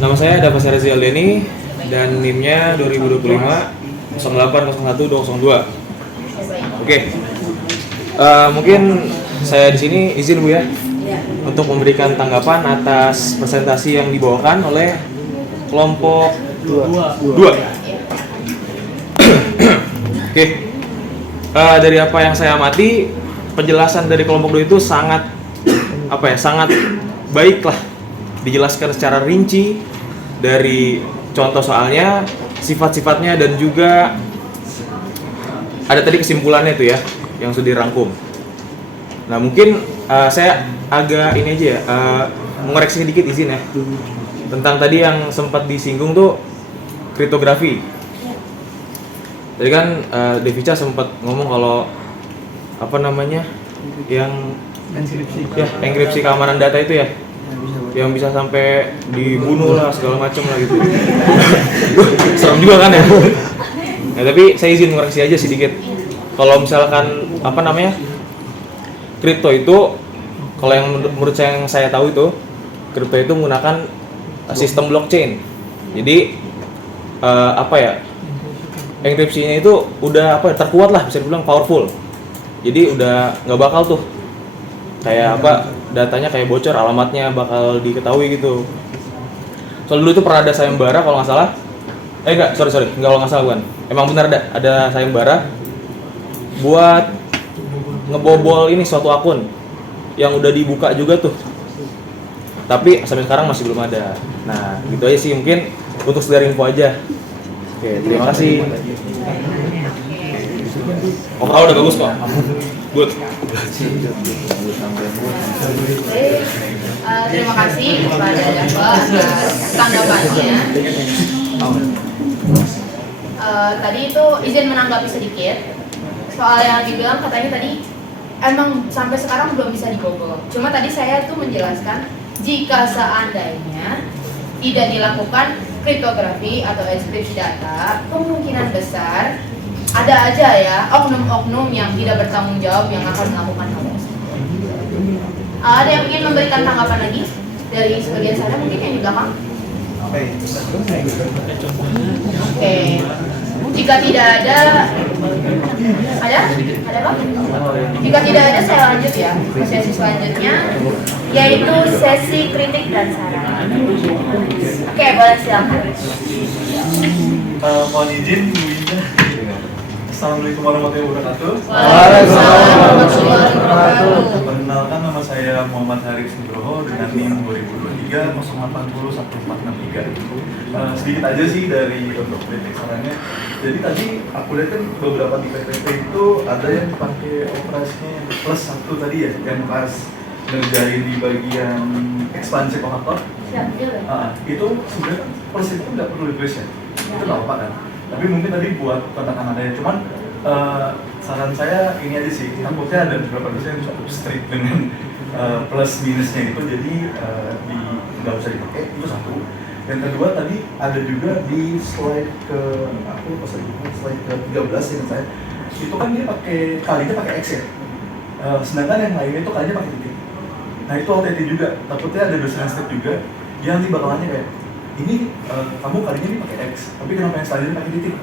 Nama saya David Rizal Deni dan NIM-nya 2025 0801 202. Oke. Mungkin saya di sini izin Bu ya untuk memberikan tanggapan atas presentasi yang dibawakan oleh kelompok 2. Oke. Dari apa yang saya amati, penjelasan dari kelompok 2 itu sangat sangat baik lah, dijelaskan secara rinci dari contoh soalnya, sifat-sifatnya, dan juga ada tadi kesimpulannya itu ya yang sudah dirangkum. Nah mungkin saya agak ini aja ya, mengoreksi sedikit izin ya tentang tadi yang sempat disinggung tuh kriptografi. Tadi kan Devica sempat ngomong kalau yang enkripsi keamanan data itu ya, yang bisa sampai dibunuh lah segala macam lah gitu. Serem juga kan ya. Nah, tapi saya izin mengoreksi aja sedikit. Kalau misalkan kripto itu, kalau yang menurut saya tahu itu, kripto itu menggunakan sistem blockchain. Jadi enkripsinya itu udah terkuat lah, bisa dibilang powerful. Jadi udah nggak bakal tuh kayak datanya kayak bocor, alamatnya bakal diketahui gitu. Soal dulu itu pernah ada sayembara kalau nggak salah. Nggak kalau nggak salah bukan. Emang benar ada sayembara buat ngebobol ini suatu akun yang udah dibuka juga tuh. Tapi sampai sekarang masih belum ada. Nah, gitu aja sih mungkin untuk sekedar info aja. Oke, terima kasih. Udah bagus kok. Good. Terima kasih kepada Dava atas tanggapannya. Tadi itu izin menanggapi sedikit soal yang dibilang katanya tadi emang sampai sekarang belum bisa dibobol. Cuma tadi saya tuh menjelaskan jika seandainya tidak dilakukan kriptografi atau enkripsi data, kemungkinan besar ada aja ya oknum-oknum yang tidak bertanggung jawab yang akan melakukan hal tersebut. Ada yang ingin memberikan tanggapan lagi dari sebagian sana mungkin yang di belakang? Oke. Jika tidak ada apa? Jika tidak ada saya lanjut ya ke sesi selanjutnya, yaitu sesi kritik dan saran. Oke, boleh silakan. Mohon izin Bu Ida. Assalamualaikum warahmatullahi wabarakatuh. Waalaikumsalam warahmatullahi wabarakatuh. Perkenalkan, nama saya Muhammad Haris Nugroho dengan NIM 2023 080143. Sedikit aja sih dari untuk kritik sarannya. Jadi tadi aku lihat kan beberapa di PPT itu ada yang pakai operasinya plus 1 tadi ya, yang pas ngerjain di bagian ekspansi operator. Itu sebenarnya kan plus itu nggak perlu ditulis ya, itu nggak apa kan. Tapi mungkin tadi buat kontak adanya, cuman saran saya ini aja sih, takutnya ada beberapa dosen yang cukup strict dengan plus minusnya itu, jadi nggak usah dipakai, itu satu. Yang kedua tadi ada juga di slide slide ke 13 ya saya, itu kan dia kalinya pakai X ya, sedangkan yang lainnya itu kalinya pakai titik. Nah itu hati-hati juga, takutnya ada dosen step juga yang nanti bakalannya kayak ini kamu kalinya ini pakai X, tapi kenapa yang selanjutnya pakai titik?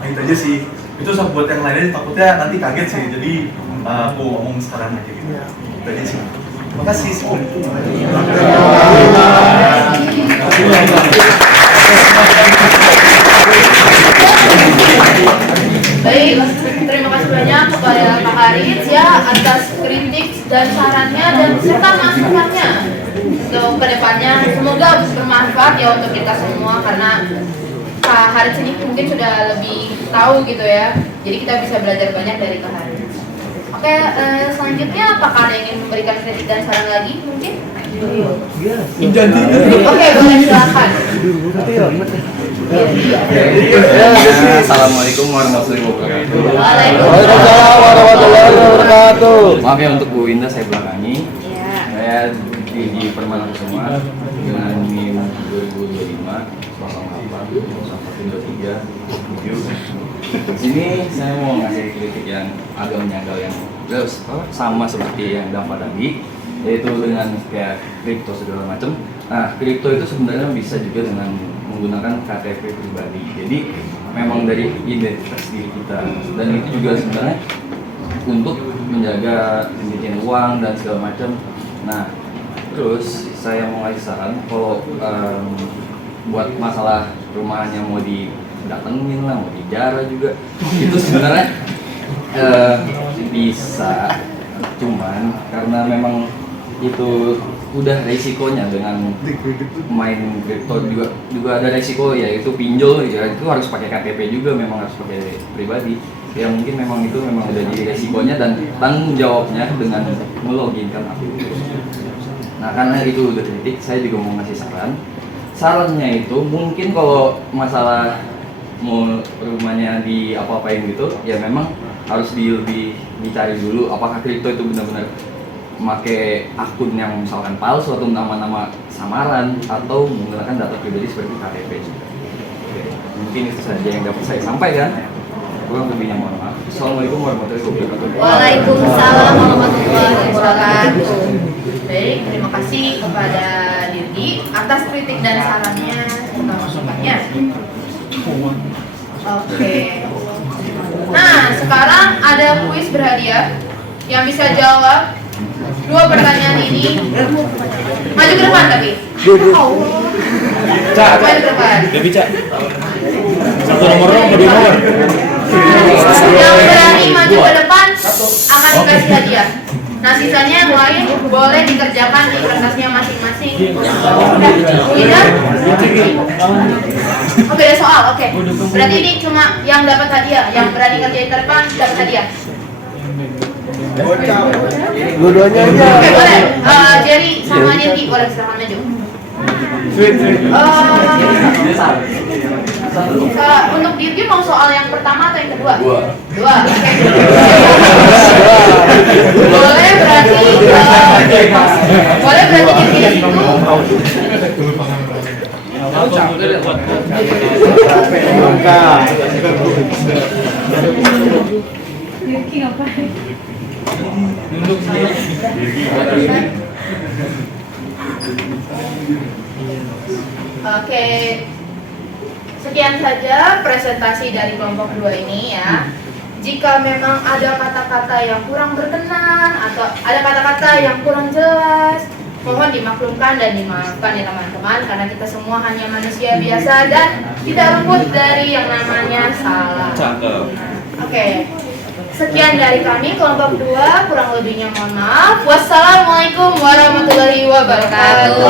Nah itu aja sih, itu buat yang lainnya takutnya nanti kaget sih, jadi aku ngomong sekarang aja gitu. Itu aja sih. Terima kasih semua. Baik, terima kasih banyak kepada Pak Haris ya atas kritik dan sarannya dan serta masukannya untuk kedepannya. Semoga bermanfaat ya untuk kita semua, karena Pak Haris ini mungkin sudah lebih tahu gitu ya. Jadi kita bisa belajar banyak dari Pak Haris. Oke, selanjutnya apakah ada yang ingin memberikan kritik dan saran lagi mungkin? Oke, boleh silakan. Assalamualaikum warahmatullahi wabarakatuh. Waalaikumsalam warahmatullahi wabarakatuh. Maaf ya untuk Bu Winda saya belakangi. Ya. Saya di Permana Kusuma dengan NIM 2025 08 Di sini saya mau ngasih kritik yang agak menyangkal yang sama seperti yang Dampa tadi, yaitu dengan kayak kripto segala macam. Nah, kripto itu sebenarnya bisa juga dengan menggunakan KTP pribadi. Jadi memang dari identitas diri kita, dan itu juga sebenarnya untuk menjaga pencucian uang dan segala macam. Nah, terus saya mau ngasih saran kalau buat masalah rumahnya mau didatengin lah, mau dijarah juga, itu sebenarnya bisa, cuman karena memang itu udah resikonya dengan main kripto juga ada resiko, yaitu pinjol ya, itu harus pakai KTP juga, memang harus pakai pribadi ya, mungkin memang itu memang udah jadi resikonya dan tanggung jawabnya dengan meloginkan akun. Nah, karena itu udah kritik, saya juga mau ngasih sarannya itu mungkin kalau masalah mau rumahnya di apa-apain gitu ya, memang harus dicari dulu apakah kripto itu benar-benar memakai akun yang misalkan palsu atau nama-nama samaran atau menggunakan data pribadi seperti KTP. Oke, mungkin itu saja yang dapat saya sampaikan. Kurang lebihnya mohon maaf. Assalamualaikum warahmatullahi wabarakatuh. Waalaikumsalam warahmatullahi wabarakatuh. Baik, terima kasih kepada Dirgi atas kritik dan sarannya serta masukannya. Oke. Nah, sekarang ada kuis berhadiah yang bisa jawab 2 pertanyaan ini. Maju ke depan tapi. Cak, Maju ke depan. Debi Cak. Satu nomor dong, lebih nomor. Yang berani maju ke depan akan dikasih hadiah. Nah, sisanya yang lain boleh dikerjakan di kertasnya masing-masing. Udah? Oh, beda soal, oke. Berarti ini cuma yang dapat hadiah, yang berani kerjain ke depan dapat hadiah. Dua-duanya aja. Oke, boleh. Jerry sama Dirgi boleh silahkan maju. Untuk Dirgi mau soal yang pertama atau yang kedua? Dua. Oke. Boleh berarti Dirgi di situ. Dirgi ngapain? Oke. Sekian saja presentasi dari kelompok 2 ini ya. Jika memang ada kata-kata yang kurang berkenan atau ada kata-kata yang kurang jelas, mohon dimaklumkan dan dimaafkan ya teman-teman, karena kita semua hanya manusia biasa dan tidak luput dari yang namanya salah. Oke. Sekian dari kami kelompok 2, kurang lebihnya mohon maaf. Wassalamualaikum warahmatullahi wabarakatuh.